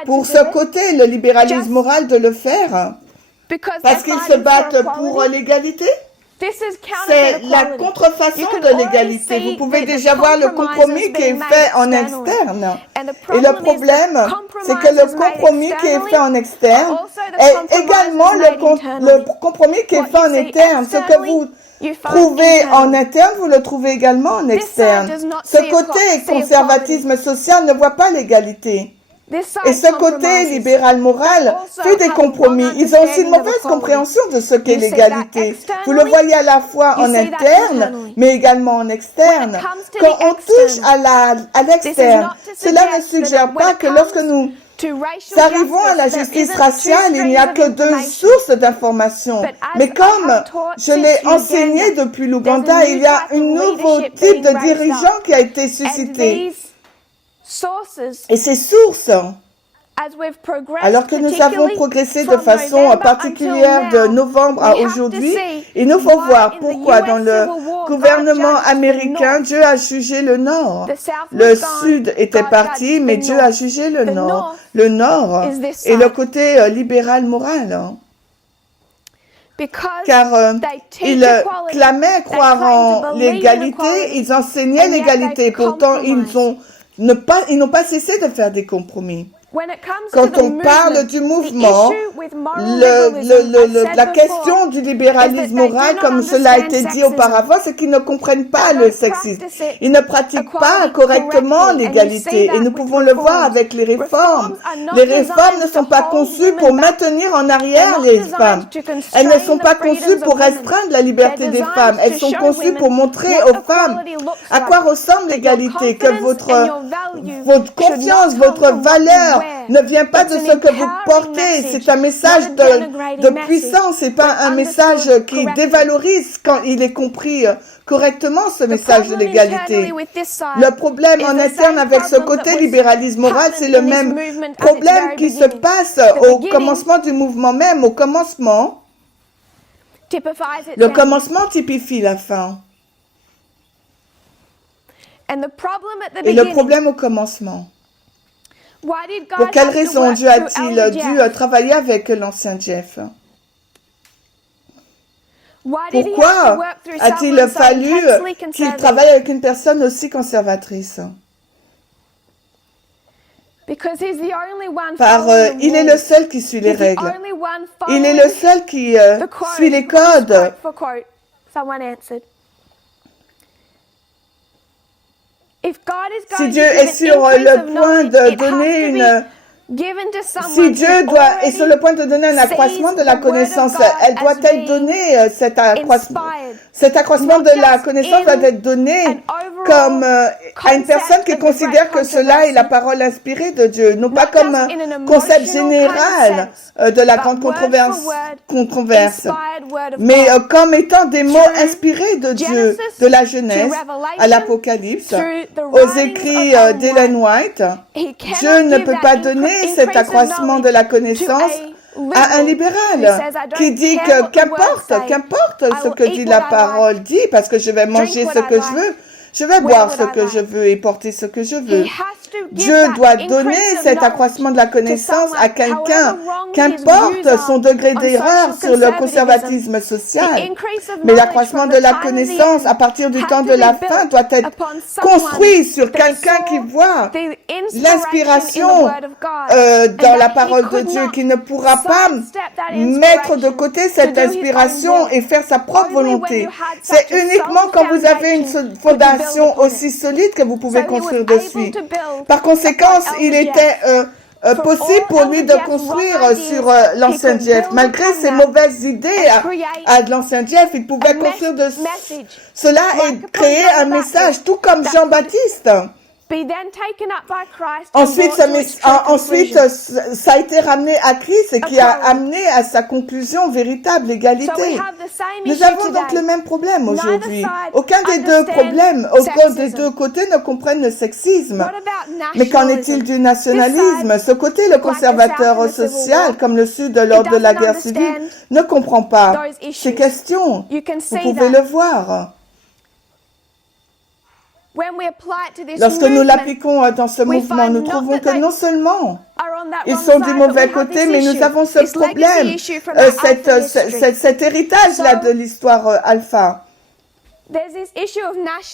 pour ce côté, le libéralisme moral, de le faire? Parce qu'ils se battent pour l'égalité? C'est la contrefaçon de l'égalité. Vous pouvez déjà voir le compromis qui est fait en externe. Et le problème, c'est que le compromis qui est fait en externe est également le compromis qui est fait en interne. Ce que vous trouvez en interne, vous le trouvez également en externe. Ce côté conservatisme social ne voit pas l'égalité. Et ce côté libéral moral fait des compromis. Ils ont aussi une mauvaise compréhension de ce qu'est l'égalité. Vous le voyez à la fois en interne, mais également en externe. Quand on touche à l'externe, cela ne suggère pas que lorsque nous arrivons à la justice raciale, il n'y a que deux sources d'information. Mais comme je l'ai enseigné depuis l'Ouganda, il y a un nouveau type de dirigeant qui a été suscité. Et ces sources, alors que nous avons progressé de façon particulière de novembre à aujourd'hui, il nous faut voir pourquoi dans le gouvernement américain, Dieu a jugé le Nord. Le Sud était parti, mais Dieu a jugé le Nord. Le Nord est le côté libéral moral. Car ils clamaient croire en l'égalité, ils enseignaient l'égalité, pourtant ils n'ont pas cessé de faire des compromis. Quand on parle du mouvement, la question du libéralisme moral, comme cela a été dit auparavant, c'est qu'ils ne comprennent pas le sexisme. Ils ne pratiquent pas correctement l'égalité. Et nous pouvons le voir avec les réformes. Les réformes ne sont pas conçues pour maintenir en arrière les femmes. Elles ne sont pas conçues pour restreindre la liberté des femmes. Elles sont conçues pour montrer aux femmes à quoi ressemble l'égalité, que votre confiance, votre valeur ne vient pas de ce que vous portez. C'est un message de puissance, c'est pas un message qui dévalorise quand il est compris correctement, ce message de l'égalité. Le problème en interne avec ce côté libéralisme moral, c'est le même problème qui se passe au commencement du mouvement même. Au commencement, le commencement typifie la fin. Et le problème au commencement. Pour quelle raison Dieu a-t-il dû travailler avec l'ancien Jeff? Pourquoi a-t-il fallu qu'il travaille avec une personne aussi conservatrice? Car il est le seul qui suit les règles. Il est le seul qui suit les codes. Si Dieu est sur le point de donner si Dieu est sur le point de donner un accroissement de la connaissance, elle doit-elle donner cet accroissement? Cet accroissement de la connaissance doit être donné comme à une personne qui considère que cela est la parole inspirée de Dieu, non pas comme un concept général de la grande controverse, mais comme étant des mots inspirés de Dieu, de la Genèse à l'Apocalypse, aux écrits d'Ellen White. Dieu ne peut pas donner cet accroissement de la connaissance à un libéral qui dit que qu'importe ce que dit la parole dit, parce que je vais manger ce que je veux, je vais boire ce que je veux et porter ce que je veux. Dieu doit donner cet accroissement de la connaissance à quelqu'un, qu'importe son degré d'erreur sur le conservatisme social. Mais l'accroissement de la connaissance à partir du temps de la fin doit être construit sur quelqu'un qui voit l'inspiration dans la parole de Dieu, qui ne pourra pas mettre de côté cette inspiration et faire sa propre volonté. C'est uniquement quand vous avez une fondation aussi solide que vous pouvez construire dessus. Par conséquent, il était possible pour lui de construire sur l'ancien Jeff. Malgré ses mauvaises idées à l'ancien Jeff, il pouvait construire de cela et créer un message, tout comme Jean-Baptiste. Ensuite, ça a été ramené à Christ et qui a amené à sa conclusion véritable, l'égalité. Nous avons donc le même problème aujourd'hui. Aucun des deux côtés ne comprennent le sexisme. Mais qu'en est-il du nationalisme? Ce côté, le conservateur social, comme le Sud lors de la guerre civile, ne comprend pas ces questions. Vous pouvez le voir. Lorsque nous l'appliquons dans ce mouvement, nous trouvons que non seulement ils sont du mauvais côté, mais nous avons ce problème, cet héritage-là de l'histoire alpha.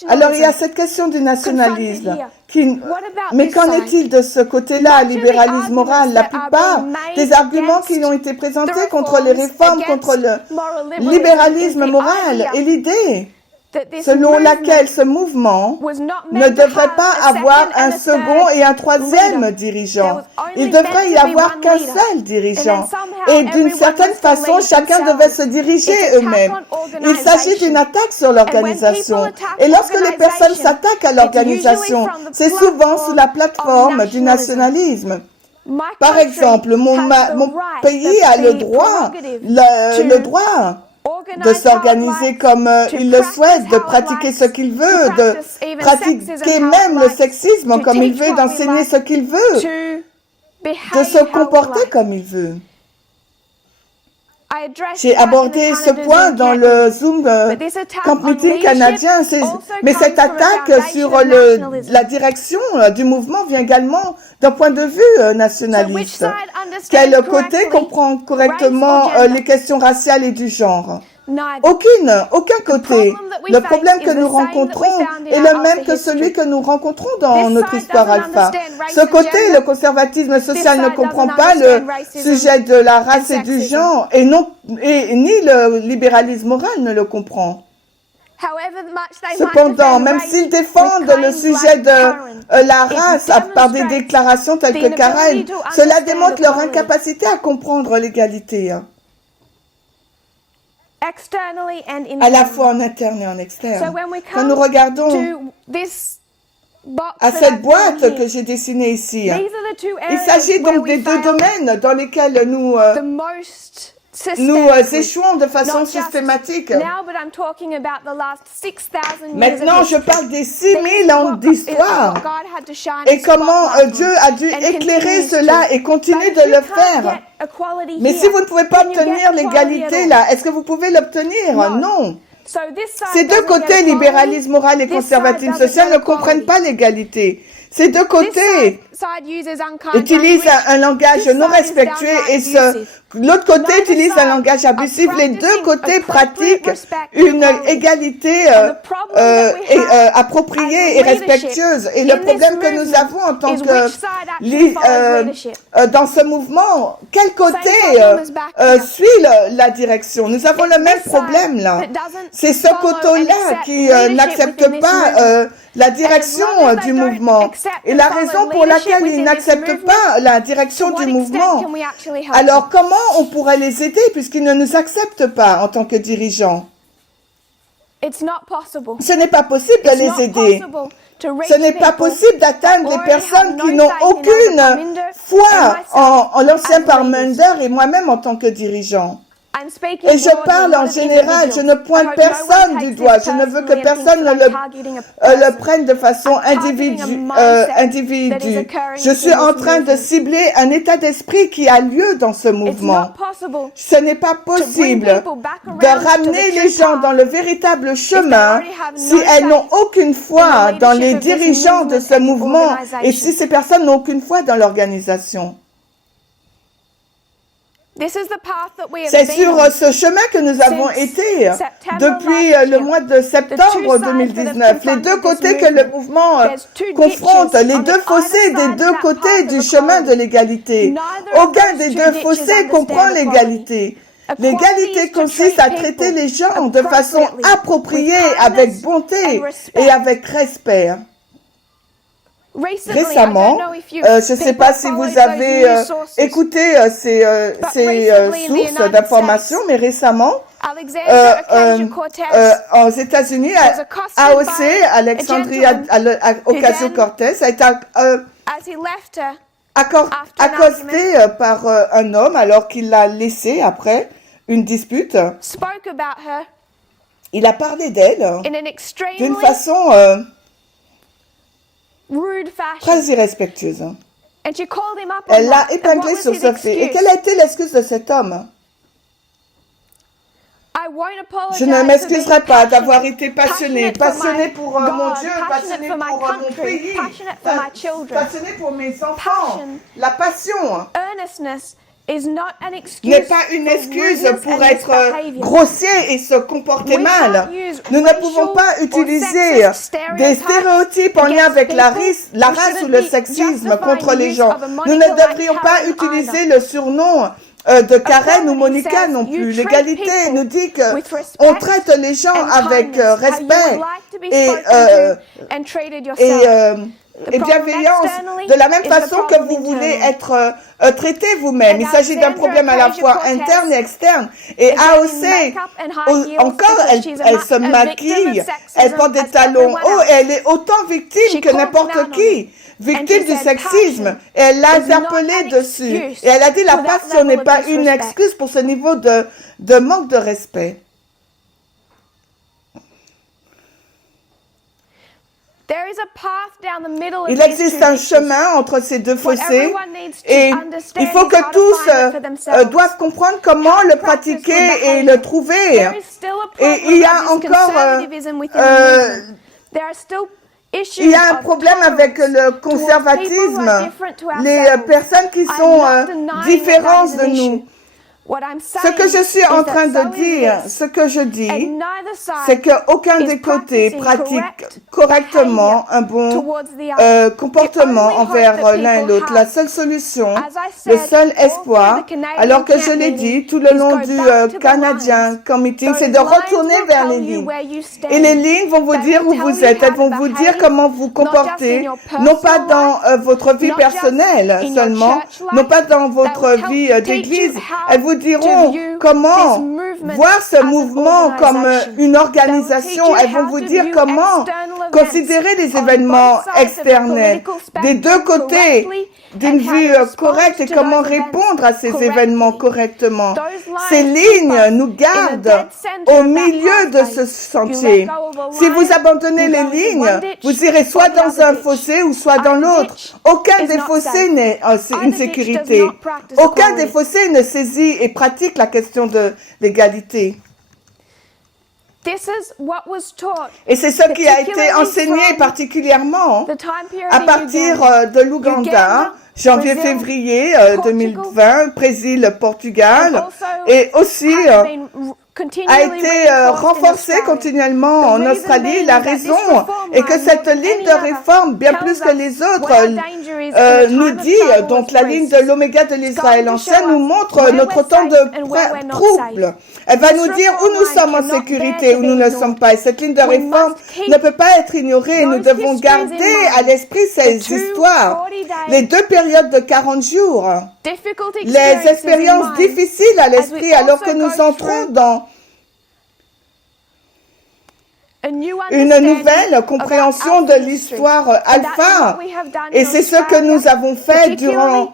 Alors il y a cette question du nationalisme. Mais qu'en est-il de ce côté-là, libéralisme moral? La plupart des arguments qui ont été présentés contre les réformes, contre le libéralisme moral et l'idée selon laquelle ce mouvement ne devrait pas avoir un second et un troisième dirigeant. Il devrait y avoir qu'un seul dirigeant. Et d'une certaine façon, chacun devait se diriger eux-mêmes. Il s'agit d'une attaque sur l'organisation. Et lorsque les personnes s'attaquent à l'organisation, c'est souvent sous la plateforme du nationalisme. Par exemple, mon pays a le droit de s'organiser comme il le souhaite, de pratiquer ce qu'il veut, de pratiquer même le sexisme comme il veut, d'enseigner ce qu'il veut, de se comporter comme il veut. J'ai abordé ce point dans le Zoom Camp Meeting canadien, mais cette attaque sur la direction du mouvement vient également d'un point de vue nationaliste. Quel côté comprend correctement les questions raciales et du genre? Aucun côté. Le problème que nous rencontrons est le même que celui que nous rencontrons dans notre histoire alpha. Ce côté, le conservatisme social ne comprend pas le sujet de la race et du genre, et ni le libéralisme moral ne le comprend. Cependant, même s'ils défendent le sujet de la race par des déclarations telles que Karen, cela démontre leur incapacité à comprendre l'égalité. À la fois en interne et en externe. Quand nous regardons à cette boîte que j'ai dessinée ici, il s'agit donc des deux domaines dans lesquels nous échouons de façon systématique. Maintenant, je parle des 6000 ans d'histoire et comment Dieu a dû éclairer cela et continue de le faire. Mais si vous ne pouvez pas obtenir l'égalité là, est-ce que vous pouvez l'obtenir? Non. Ces deux côtés, libéralisme moral et conservatisme social, ne comprennent pas l'égalité. Ces deux côtés utilisent un langage non respectueux et l'autre côté utilise un langage abusif. Les deux côtés pratiquent une égalité appropriée et respectueuse. Et le problème que nous avons en tant que dans ce mouvement, quel côté suit la direction? Nous avons le même problème là. C'est ce côté-là qui n'accepte pas la direction du mouvement. Et la raison pour laquelle ils n'acceptent pas la direction du mouvement, alors comment on pourrait les aider puisqu'ils ne nous acceptent pas en tant que dirigeants? Ce n'est pas possible de les aider. Ce n'est pas possible d'atteindre les personnes qui n'ont aucune foi en l'ancien Parmenter et moi-même en tant que dirigeant. Et je parle en général, je ne pointe personne du doigt, je ne veux que personne ne le prenne de façon individu. Je suis en train de cibler un état d'esprit qui a lieu dans ce mouvement. Ce n'est pas possible de ramener les gens dans le véritable chemin si elles n'ont aucune foi dans les dirigeants de ce mouvement et si ces personnes n'ont aucune foi dans l'organisation. C'est sur ce chemin que nous avons été depuis le mois de septembre 2019. Les deux côtés que le mouvement confronte, les deux fossés des deux côtés du chemin de l'égalité. Aucun des deux fossés comprend l'égalité. L'égalité consiste à traiter les gens de façon appropriée, avec bonté et avec respect. Récemment, je ne sais pas si vous avez écouté ces sources d'informations, mais récemment, aux États-Unis, AOC, Alexandria Ocasio-Cortez, a été accosté par un homme alors qu'il l'a laissé après une dispute. Il a parlé d'elle d'une façon très irrespectueuse. Elle l'a épinglé sur ce fait. Et quelle a été l'excuse de cet homme? Je ne m'excuserai pas d'avoir été passionné pour mon Dieu, passionné pour mon pays, passionné pour mes enfants. La passion n'est pas une excuse pour être grossier et se comporter mal. Nous ne pouvons pas utiliser des stéréotypes en lien avec la race ou le sexisme contre les gens. Nous ne devrions pas utiliser le surnom de Karen ou Monica non plus. L'égalité nous dit qu'on traite les gens avec respect et bienveillance, de la même façon que vous voulez être traité vous-même. Il s'agit d'un problème à la fois interne et externe. Et AOC, encore, elle se maquille, elle porte des talons hauts et elle est autant victime que n'importe qui. Victime du sexisme. Et elle l'a interpellé dessus. Et elle a dit la passion n'est pas une excuse pour ce niveau de manque de respect. Il existe un chemin entre ces deux fossés et il faut que tous doivent comprendre comment le pratiquer et le trouver. Et il y a encore il y a un problème avec le conservatisme, les personnes qui sont différentes de nous. Ce que je suis en train de dire, ce que je dis, c'est qu'aucun des côtés pratique correctement un bon comportement envers l'un et l'autre. La seule solution, le seul espoir, alors que je l'ai dit tout le long du Canadian Committee, c'est de retourner vers les lignes. Et les lignes vont vous dire où vous êtes. Elles vont vous dire comment vous comportez, non pas dans votre vie personnelle seulement, non pas dans votre vie d'église. Elles vous diront comment voir ce mouvement comme une organisation. Elles vont vous dire comment considérer les événements externels des deux côtés d'une vue correcte et comment répondre à ces événements correctement. Ces lignes nous gardent au milieu de ce sentier. Si vous abandonnez les lignes, vous irez soit dans un fossé ou soit dans l'autre. Aucun des fossés n'est une sécurité. Aucun des fossés ne saisit et pratique la question de l'égalité. Et c'est ce qui a été enseigné particulièrement à partir de l'Ouganda, janvier-février 2020, Brésil, Portugal, et aussi a été renforcé continuellement en Australie. La raison est que cette ligne de réforme, bien plus que les autres, nous dit, donc la ligne de l'Oméga de l'Israël ancien nous montre notre temps de trouble. Elle va nous dire où nous sommes en sécurité, où nous ne sommes pas. Et cette ligne de réforme ne peut pas être ignorée. Nous devons garder à l'esprit ces histoires, les deux périodes de 40 jours, les expériences difficiles à l'esprit alors que nous entrons dans une nouvelle compréhension de l'histoire alpha. Et c'est ce que nous avons fait durant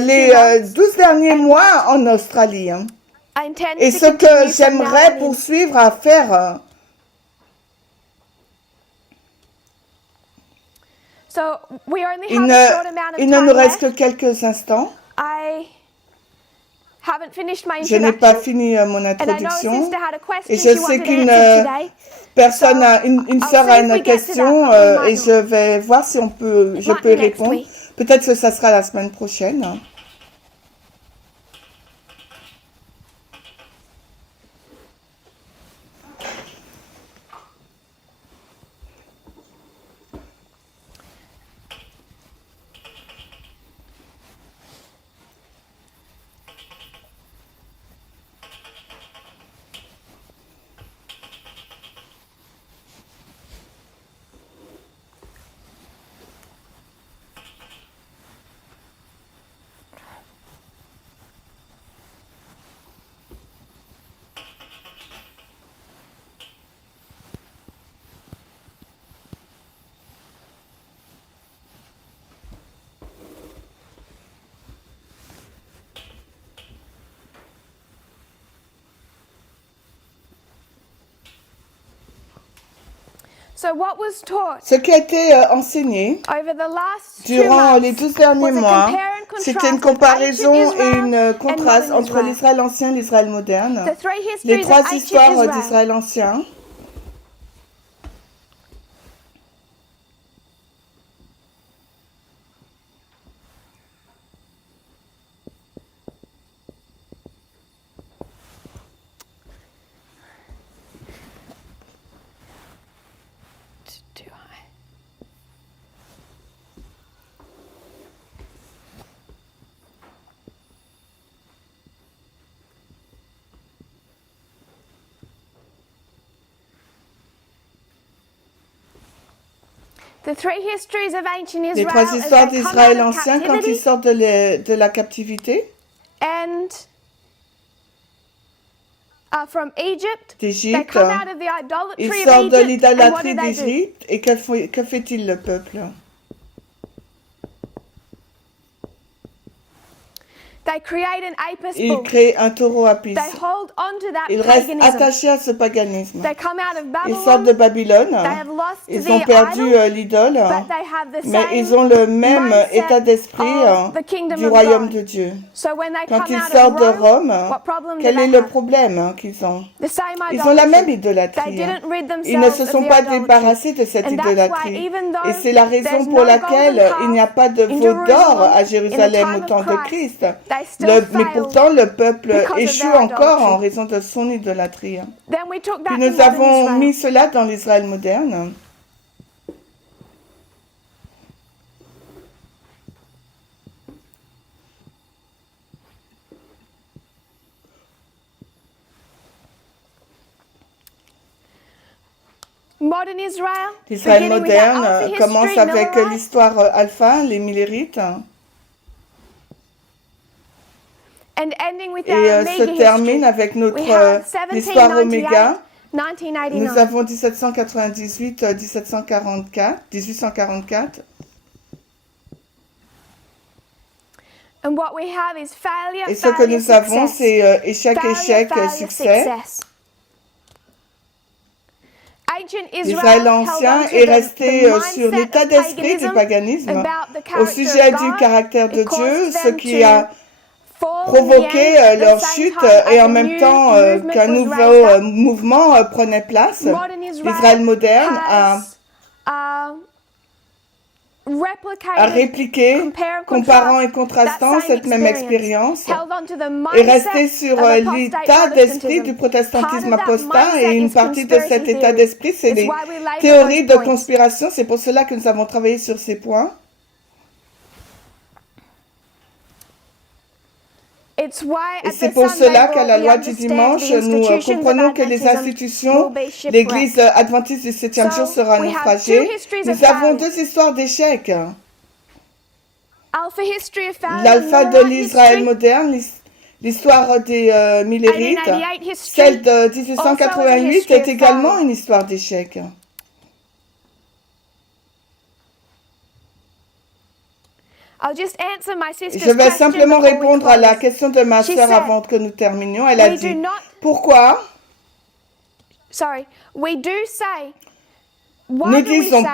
les 12 derniers mois en Australie. Et ce que j'aimerais poursuivre à faire. Il ne nous reste que quelques instants. Je n'ai pas fini mon introduction et je sais qu'une personne, une sœur a une question et je vais voir si je peux y répondre. Peut-être que ça sera la semaine prochaine. Ce qui a été enseigné durant les 12 derniers mois C'était une comparaison et une contraste entre l'Israël ancien et l'Israël moderne. Les trois histoires d'Israël ancien. Les trois histoires d'Israël ancien quand ils sortent de la captivité. D'Égypte. Ils sortent de l'idolâtrie d'Égypte. Et que fait-il le peuple? Ils créent un taureau apis. Ils restent attachés à ce paganisme. Ils sortent de Babylone. Ils ont perdu l'idole, mais ils ont le même état d'esprit du royaume de Dieu. Quand ils sortent de Rome, quel est le problème qu'ils ont? Ils ont la même idolâtrie. Ils ne se sont pas débarrassés de cette idolâtrie. Et c'est la raison pour laquelle il n'y a pas de veau d'or à Jérusalem au temps de Christ. Mais pourtant, le peuple échoue encore en raison de son idolâtrie. Puis nous avons mis cela dans l'Israël moderne. L'Israël moderne commence avec l'histoire alpha, les Millérites. Et se termine avec notre histoire oméga. Nous avons 1844. Et ce que nous avons, c'est échec, succès. L'Israël ancien est resté sur l'état d'esprit du paganisme au sujet du caractère de Dieu, ce qui a provoqué leur chute et en même temps qu'un nouveau mouvement prenait place. L'Israël moderne a répliqué, comparant et contrastant cette même expérience, et resté sur l'état d'esprit du protestantisme apostat, et une partie de cet état d'esprit, c'est les théories de conspiration. C'est pour cela que nous avons travaillé sur ces points. Et c'est pour cela qu'à la loi du dimanche, nous comprenons que les institutions, l'Église adventiste du 7e jour sera naufragée. Nous avons deux histoires d'échecs. L'alpha de l'Israël moderne, l'histoire des Millérites, celle de 1888 est également une histoire d'échecs. Je vais simplement répondre à la question de ma sœur avant que nous terminions. Elle a dit, pourquoi? Nous disons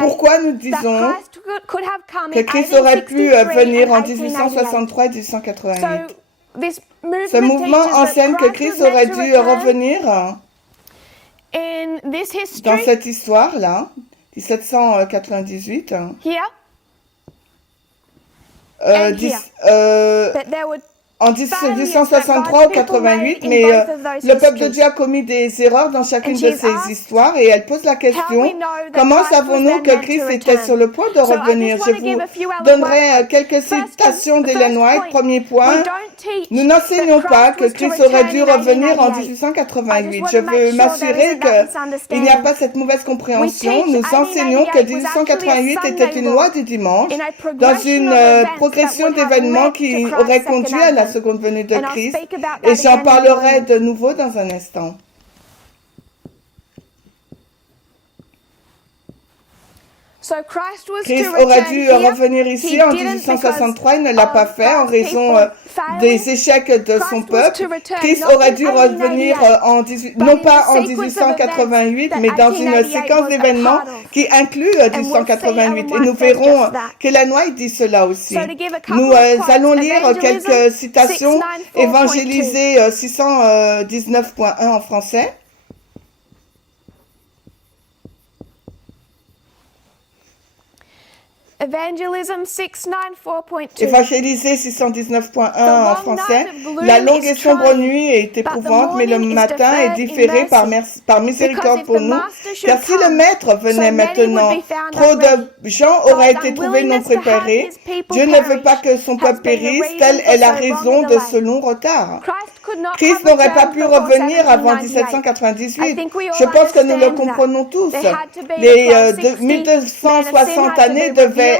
que Christ aurait pu venir en 1863 et 1888. Ce mouvement enseigne que Christ aurait dû revenir dans cette histoire-là, 1798. En 1863 ou 88, mais le peuple de Dieu a commis des erreurs dans chacune de ces histoires et elle pose la question, comment savons-nous que Christ était sur le point de revenir? Je vous donnerai quelques citations d'Ellen White. Premier point, nous n'enseignons pas que Christ aurait dû revenir en 1888. Je veux m'assurer qu'il n'y a pas cette mauvaise compréhension. Nous enseignons que 1888 était une loi du dimanche dans une progression d'événements qui aurait conduit à la seconde venue de Christ, et j'en parlerai de nouveau dans un instant. Christ aurait dû revenir ici en 1863, il ne l'a pas fait en raison des échecs de son peuple, Christ aurait dû revenir non pas en 1888, mais dans une séquence d'événements qui inclut 1888. Et nous verrons qu'Ellen White dit cela aussi. Nous allons lire quelques citations. Évangéliser 619.1 en français. Evangelism 694.2. Évangéliser 619.1 en français. La longue et sombre nuit est éprouvante, mais le matin est différé par miséricorde pour nous. Car si le Maître venait maintenant, trop de gens auraient été trouvés non préparés. Dieu ne veut pas que son peuple périsse, telle est la raison de ce long retard. Christ n'aurait pas pu revenir avant 1798. Je pense que nous le comprenons tous. Les 1260 années devaient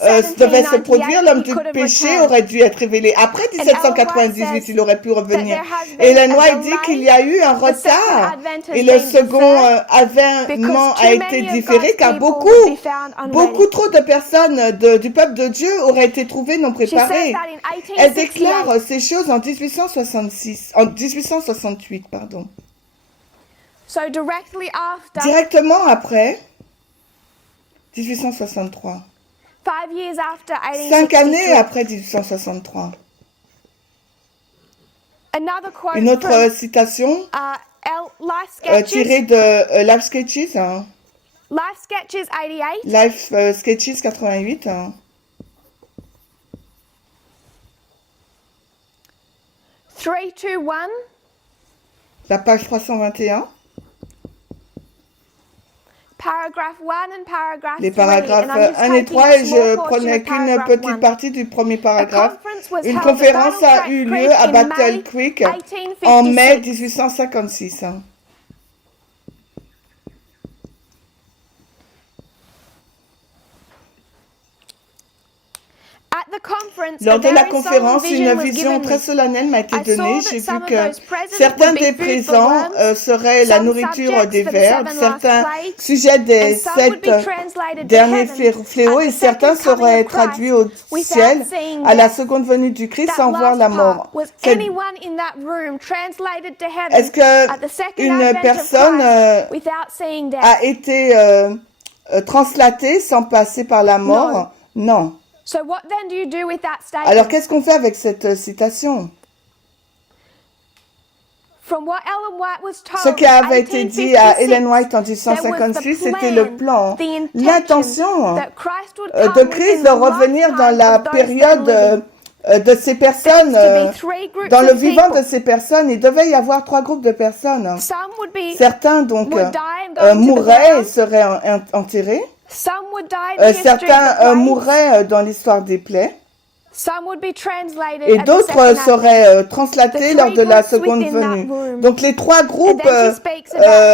se produire. L'homme du péché aurait dû être révélé. Après 1798, il aurait pu revenir. Et Ellen White dit qu'il y a eu un retard. Et le second avènement a été différé car beaucoup trop de personnes du peuple de Dieu auraient été trouvées non préparées. Elle déclare ces choses en 1868, pardon. Directement après 1863. 5 années après 1863. Une autre citation tirée de Life Sketches. Life Sketches 88. La page 321. Les paragraphes 1 et 3, et je prenais qu'une petite partie du premier paragraphe. Une conférence a eu lieu à Battle Creek en mai 1856. Lors de la conférence, une vision très solennelle m'a été donnée. J'ai vu que certains des présents seraient la nourriture des vers, certains sujets des 7 derniers fléaux et certains seraient traduits au ciel à la seconde venue du Christ sans voir la mort. Est-ce qu'une personne a été translatée sans passer par la mort? Non. Alors, qu'est-ce qu'on fait avec cette citation? Ce qui avait été dit à Ellen White en 1856, c'était le plan, l'intention de Christ de revenir dans la période de ces personnes, dans le vivant de ces personnes. Il devait y avoir 3 groupes de personnes. Certains, donc, mourraient et seraient enterrés. Certains mourraient dans l'histoire des plaies. Et d'autres seraient translatés lors de la seconde venue. Donc les 3 groupes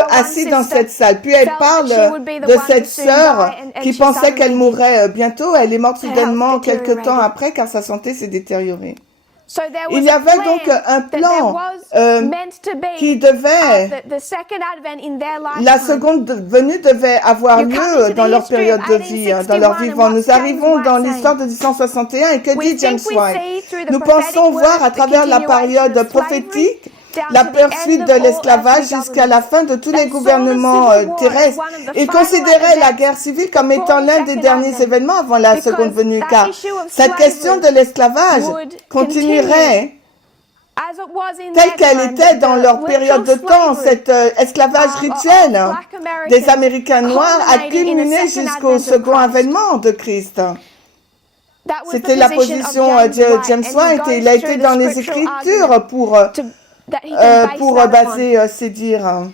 assis dans cette salle. Puis elle parle de cette sœur qui pensait qu'elle mourrait bientôt. Elle est morte soudainement quelques temps après car sa santé s'est détériorée. Il y avait donc un plan qui devait, la seconde venue devait avoir lieu dans leur période de vie, dans leur vivant. Nous arrivons dans l'histoire de 1861 et que dit James White? Nous pensons voir à travers la période prophétique la poursuite de l'esclavage jusqu'à la fin de tous les gouvernements terrestres. Il considérait la guerre civile comme étant l'un des derniers événements avant la seconde venue, car cette question de l'esclavage continuerait telle qu'elle était dans leur période de temps. Cet esclavage rituel des Américains noirs a culminé jusqu'au second avènement de Christ. C'était la position de James White et il a été dans les Écritures pour baser ses dires.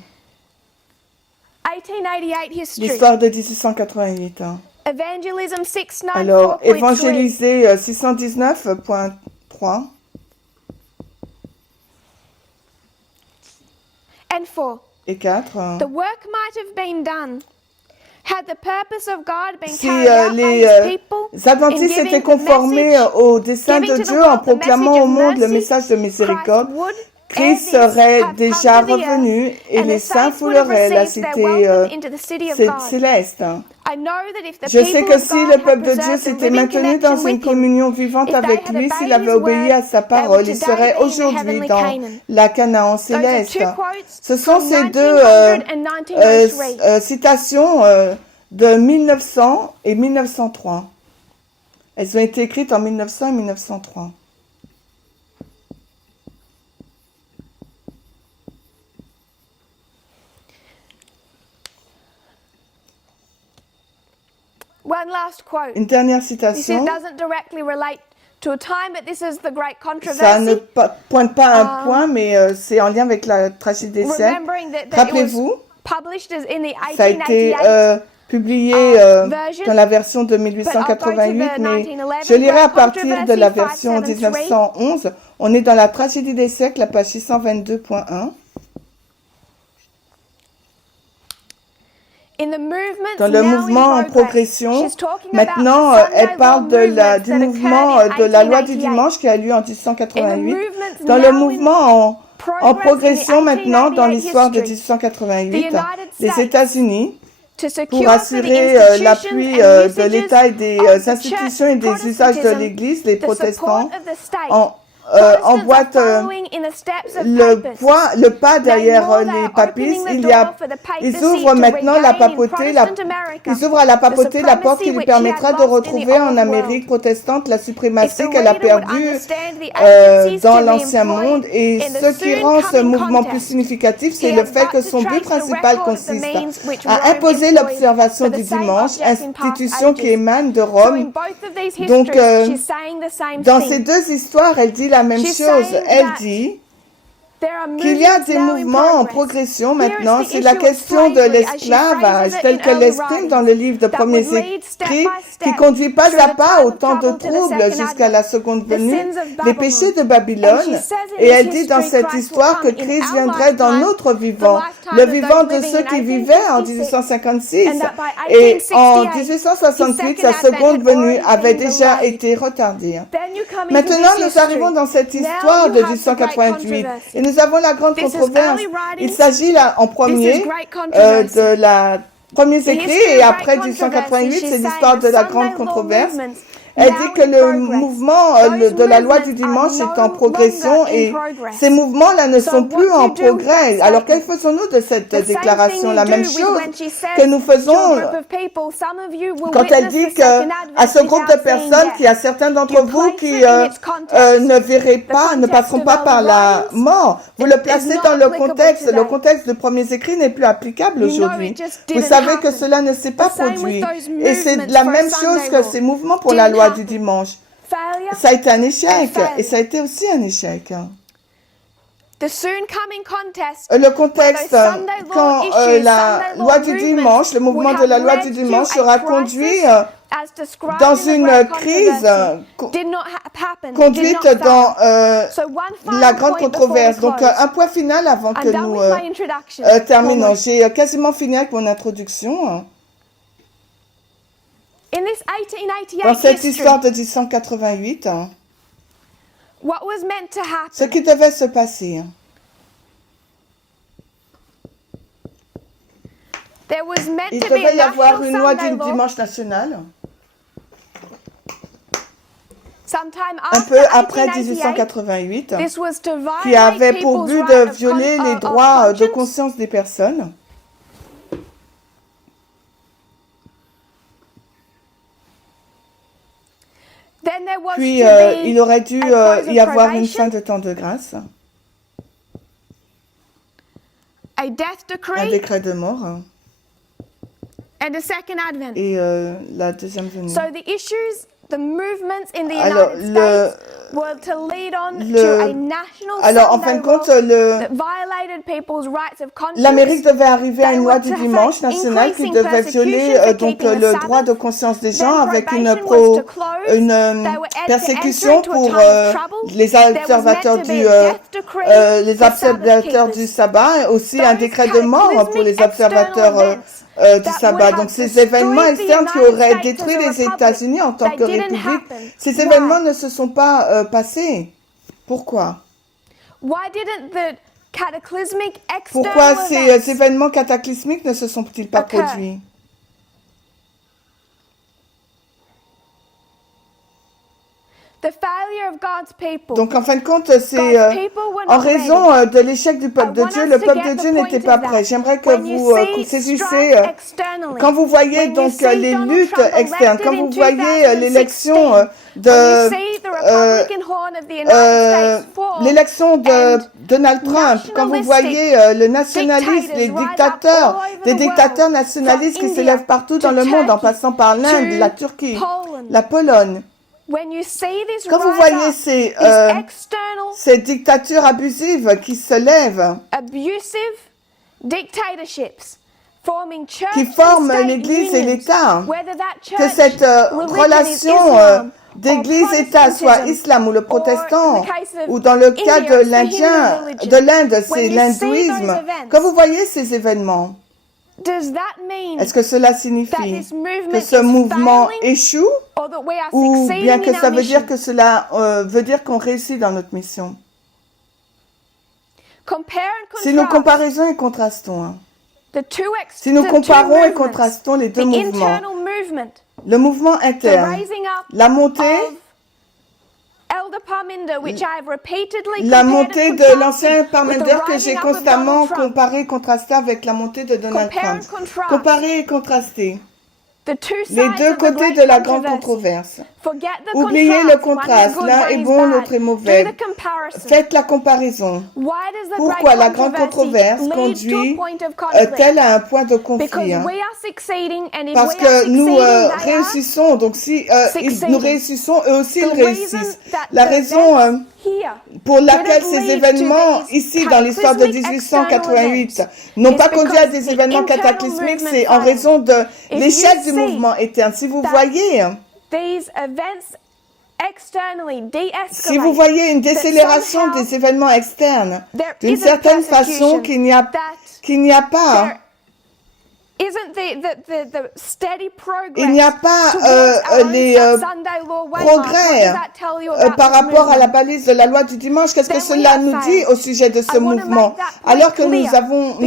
L'histoire de 1888. Alors, évangéliser 619.3. Et 4. Si les Adventistes étaient conformés au dessein de Dieu en proclamant au monde le message de miséricorde, Christ serait déjà revenu et les saints fouleraient la cité céleste. Je sais que si le peuple de Dieu s'était maintenu dans une communion vivante avec lui, s'il avait obéi à sa parole, il serait aujourd'hui dans la Canaan céleste. Ce sont ces deux citations de 1900 et 1903. Elles ont été écrites en 1900 et 1903. Une dernière citation. Ça ne pointe pas à un point, mais c'est en lien avec la tragédie des siècles. Rappelez-vous, ça a été publié dans la version de 1888, mais je lirai à partir de la version 1911. On est dans la tragédie des siècles, la page 622.1. Dans le mouvement en progression, maintenant, elle parle du mouvement de la loi du dimanche qui a lieu en 1888. Dans le mouvement en progression maintenant, dans l'histoire de 1888, les États-Unis, pour assurer l'appui de l'État et des institutions et des usages de l'Église, les protestants emboîtent le pas derrière les papistes. Ils ouvrent maintenant la papauté, ils ouvrent à la papauté la porte qui lui permettra de retrouver en Amérique protestante la suprématie qu'elle a perdue dans l'ancien monde. Et ce qui rend ce mouvement plus significatif, c'est le fait que son but principal consiste à imposer l'observation du dimanche, institution qui émane de Rome. Donc, dans ces deux histoires, elle dit la même chose. Elle dit qu'il y a des mouvements en progression maintenant. C'est la question de l'esclavage, tel que l'exprime dans le livre de Premiers Écrits, qui conduit pas à pas au temps de troubles jusqu'à la seconde venue, les péchés de Babylone. Et elle dit dans cette histoire que Christ viendrait dans notre vivant, le vivant de ceux qui vivaient en 1856. Et en 1868, sa seconde venue avait déjà été retardée. Maintenant, nous arrivons dans cette histoire de 1888. Et nous avons la grande controverse. Il s'agit là en premier de la premiers écrits et après 1888, c'est l'histoire de la grande controverse. Elle dit que le mouvement de la loi du dimanche est en progression et ces mouvements-là ne sont plus en progrès. Alors, que faisons-nous de cette déclaration? La même chose que nous faisons quand elle dit qu'à ce groupe de personnes, qu'il y a certains d'entre vous qui ne verraient pas, ne passeront pas par la mort. Vous le placez dans le contexte. Le contexte de premiers écrits n'est plus applicable aujourd'hui. Vous savez que cela ne s'est pas produit. Et c'est la même chose que ces mouvements pour la loi du dimanche. Ça a été un échec et ça a été aussi un échec. Le contexte, quand la loi du dimanche, le mouvement de la loi du dimanche sera conduit dans une crise conduite dans la grande controverse. Donc, un point final avant que nous terminons. J'ai quasiment fini avec mon introduction. Dans cette histoire de 1888, ce qui devait se passer, il devait y avoir une loi du dimanche national. Un peu après 1888, qui avait pour but de violer les droits de conscience des personnes. Puis, il aurait dû y avoir une fin de temps de grâce, un décret de mort et la deuxième venue. Alors, en fin de compte, l'Amérique devait arriver à une loi du dimanche national qui devait violer donc le droit de conscience des gens avec une persécution pour les observateurs du sabbat, et aussi un décret de mort pour les observateurs du sabbat. Donc, ces événements externes qui auraient détruit les États-Unis en tant que république, ces événements ne se sont pas passés. Pourquoi? Pourquoi ces événements cataclysmiques ne se sont-ils pas produits? Donc en fin de compte, c'est en raison de l'échec du peuple de Dieu, le peuple de Dieu n'était pas prêt. J'aimerais que vous saisissez, quand vous voyez donc les luttes externes, quand vous voyez l'élection l'élection de Donald Trump, quand vous voyez le nationalisme, des dictateurs nationalistes qui s'élèvent partout dans le monde, en passant par l'Inde, la Turquie, la Pologne. Quand vous voyez ces dictatures abusives qui se lèvent, qui forment l'Église et l'État, que cette relation d'Église-État soit islam ou le protestant, ou dans le cas de l'Inde, c'est l'hindouisme, quand vous voyez ces événements, est-ce que cela signifie que ce mouvement échoue ou bien que ça veut dire que cela veut dire qu'on réussit dans notre mission? Si nous comparons et contrastons, si nous comparons et contrastons les deux mouvements, le mouvement interne, la montée de l'ancien Parmender que j'ai constamment comparé et contrasté avec la montée de Donald Trump. Comparer et contraster. Les deux côtés de la grande controverse. Oubliez le contraste, l'un est bon, l'autre est mauvais. Faites la comparaison. Pourquoi la grande controverse conduit-elle à un point de conflit? Parce que nous réussissons, donc si nous réussissons, eux aussi ils réussissent. La raison pour laquelle ces événements, ici dans l'histoire de 1888, n'ont pas conduit à des événements cataclysmiques, c'est en raison de l'échec du mouvement interne. Si vous voyez une décélération des événements externes, d'une certaine façon qu'il n'y a pas les progrès par rapport à la balise de la loi du dimanche. Qu'est-ce que cela nous dit au sujet de ce mouvement? Alors que nous avons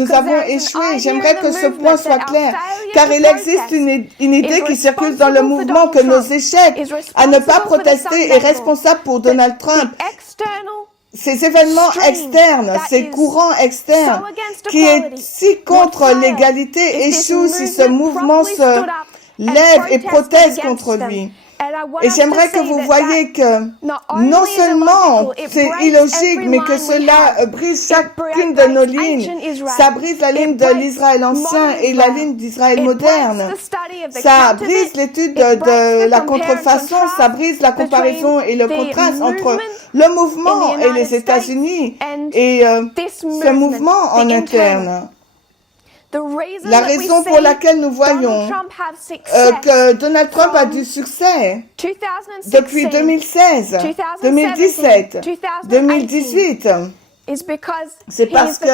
échoué, j'aimerais que ce point soit clair, car il existe une idée qui circule dans le mouvement que nos échecs à ne pas protester est responsable pour Donald Trump. Ces événements externes, ces courants externes qui est si contre l'égalité échouent si ce mouvement se lève et proteste contre lui. Et j'aimerais que vous voyez que non seulement c'est illogique, mais que cela brise chacune de nos lignes. Ça brise la ligne de l'Israël ancien et la ligne d'Israël moderne. Ça brise l'étude de la contrefaçon, ça brise la comparaison et le contraste entre le mouvement et les États-Unis et ce mouvement en interne. La raison pour laquelle nous voyons que Donald Trump a du succès depuis 2016, 2017, 2018, c'est parce que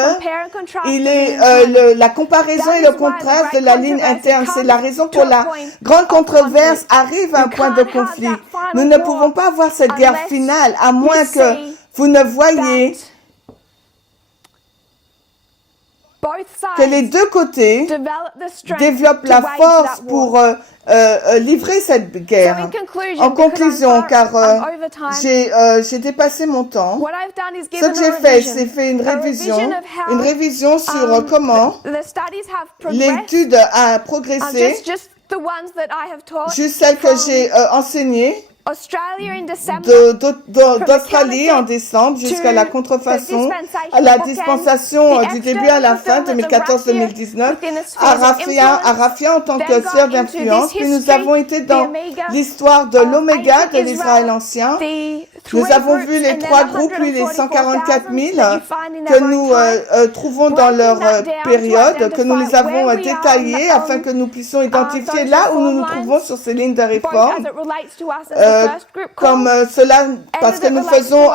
il est la comparaison et le contraste de la ligne interne. C'est la raison pour la grande controverse arrive à un point de conflit. Nous ne pouvons pas avoir cette guerre finale à moins que vous ne voyiez que les deux côtés développent la force pour livrer cette guerre. En conclusion, car j'ai dépassé mon temps, ce que j'ai fait, c'est fait une révision sur comment l'étude a progressé, juste celle que j'ai enseignée, d'Australie en décembre jusqu'à la contrefaçon, à la dispensation du début à la fin, 2014-2019, à Raphia en tant que sphère d'influence. Puis nous avons été dans l'histoire de l'Oméga de l'Israël ancien. Nous avons vu les trois groupes, puis les 144 000 que nous trouvons dans leur période, que nous les avons détaillés afin que nous puissions identifier là où nous nous trouvons sur ces lignes de réforme. Comme cela, parce que nous faisons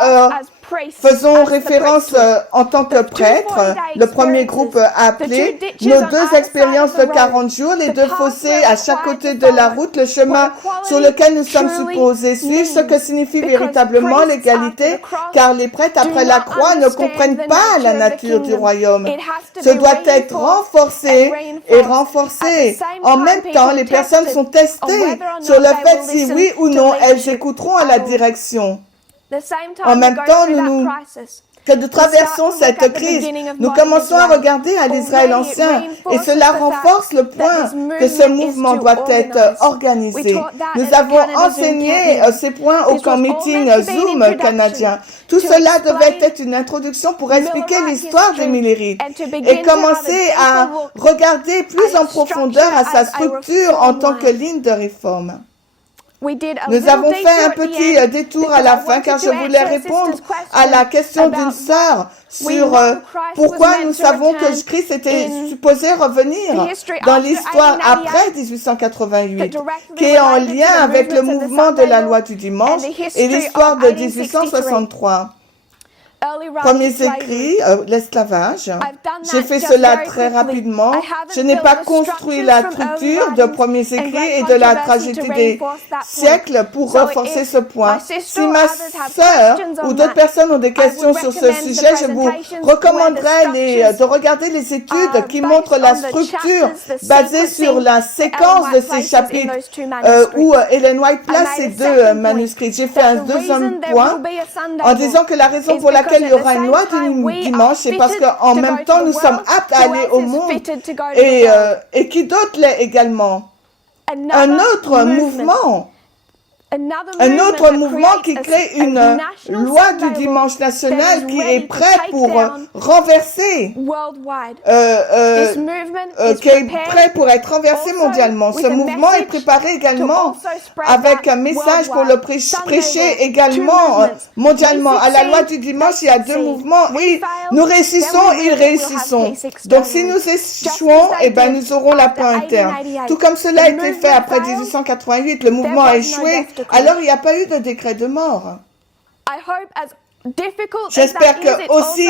Faisons référence en tant que prêtre. Le premier groupe a appelé nos deux expériences de 40 jours, les deux fossés à chaque côté de la route, le chemin sur lequel nous sommes supposés suivre, ce que signifie véritablement l'égalité, car les prêtres après la croix ne comprennent pas la nature du royaume. Ce doit être renforcé et renforcé. En même temps, les personnes sont testées sur le fait si oui ou non elles écouteront à la direction. En même temps, que nous traversons cette crise, nous commençons à regarder à l'Israël ancien et cela renforce le point que ce mouvement doit être organisé. Nous avons enseigné ces points au camp meeting Zoom canadien. Tout cela devait être une introduction pour expliquer l'histoire d'Émilie Reed et commencer à regarder plus en profondeur à sa structure en tant que ligne de réforme. Nous avons fait un petit détour à la fin car je voulais répondre à la question d'une sœur sur pourquoi nous savons que Christ était supposé revenir dans l'histoire après 1888, qui est en lien avec le mouvement de la loi du dimanche et l'histoire de 1863. Premiers écrits, l'esclavage. J'ai fait cela très rapidement. Je n'ai pas construit la structure de premiers écrits et de la tragédie des siècles pour renforcer ce point. Si ma sœur ou d'autres personnes ont des questions sur ce sujet, je vous recommanderais de regarder les études qui montrent la structure basée sur la séquence de ces chapitres où Ellen White place ces deux manuscrits. J'ai fait un deuxième point en disant que la raison pour laquelle il y aura une loi du dimanche, c'est parce qu'en même temps, nous sommes aptes à aller au monde et qui d'autre l'est également. Un autre mouvement qui crée une loi du dimanche national qui est prêt pour renverser, qui est prêt pour être renversé mondialement. Ce mouvement est préparé également avec un message pour le prêcher également mondialement. À la loi du dimanche, il y a deux mouvements. Oui, nous réussissons, ils réussissons. Donc si nous échouons, eh ben, nous aurons la paix interne. Tout comme cela a été fait après 1888, le mouvement a échoué. Alors, il n'y a pas eu de décret de mort. J'espère que aussi,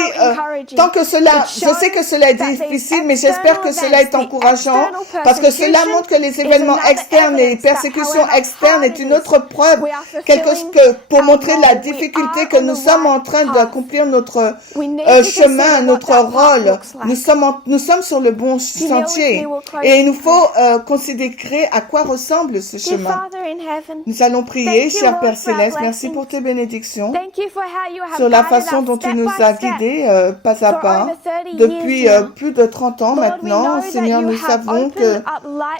tant que cela, je sais que cela est difficile, mais j'espère que cela est encourageant, parce que cela montre que les événements externes et les persécutions externes est une autre preuve, quelque chose que, pour montrer la difficulté que nous sommes en train d'accomplir notre chemin, notre rôle. Nous sommes sur le bon sentier, et il nous faut considérer à quoi ressemble ce chemin. Nous allons prier, cher Père Céleste, merci pour tes bénédictions, sur la façon dont tu nous as guidés pas à pas depuis plus de 30 ans maintenant. Seigneur, nous savons que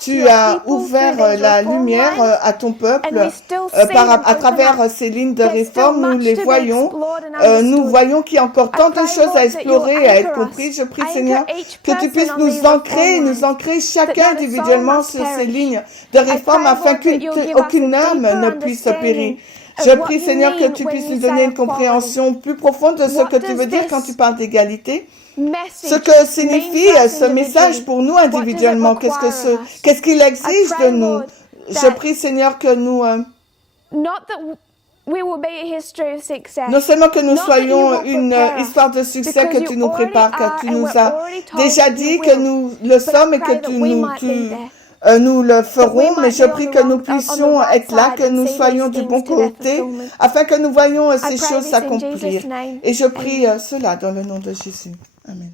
tu as ouvert la lumière à ton peuple à travers ces lignes de réforme. Nous les voyons. Nous voyons qu'il y a encore tant de choses à explorer et à être comprises. Je prie, Seigneur, que tu puisses nous ancrer chacun individuellement sur ces lignes de réforme afin qu'aucune âme ne puisse périr. Je prie, Seigneur, que tu puisses nous donner une compréhension plus profonde de ce que tu veux dire quand tu parles d'égalité. Ce que signifie ce message pour nous individuellement. Qu'est-ce qu'il exige de nous? Je prie, Seigneur, que nous... non seulement que nous soyons une histoire de succès que tu nous prépares, car tu nous as déjà dit que nous le sommes et que nous le ferons, mais je prie que nous puissions être là, que nous soyons du bon côté, afin que nous voyions ces choses s'accomplir. Et je prie cela dans le nom de Jésus. Amen.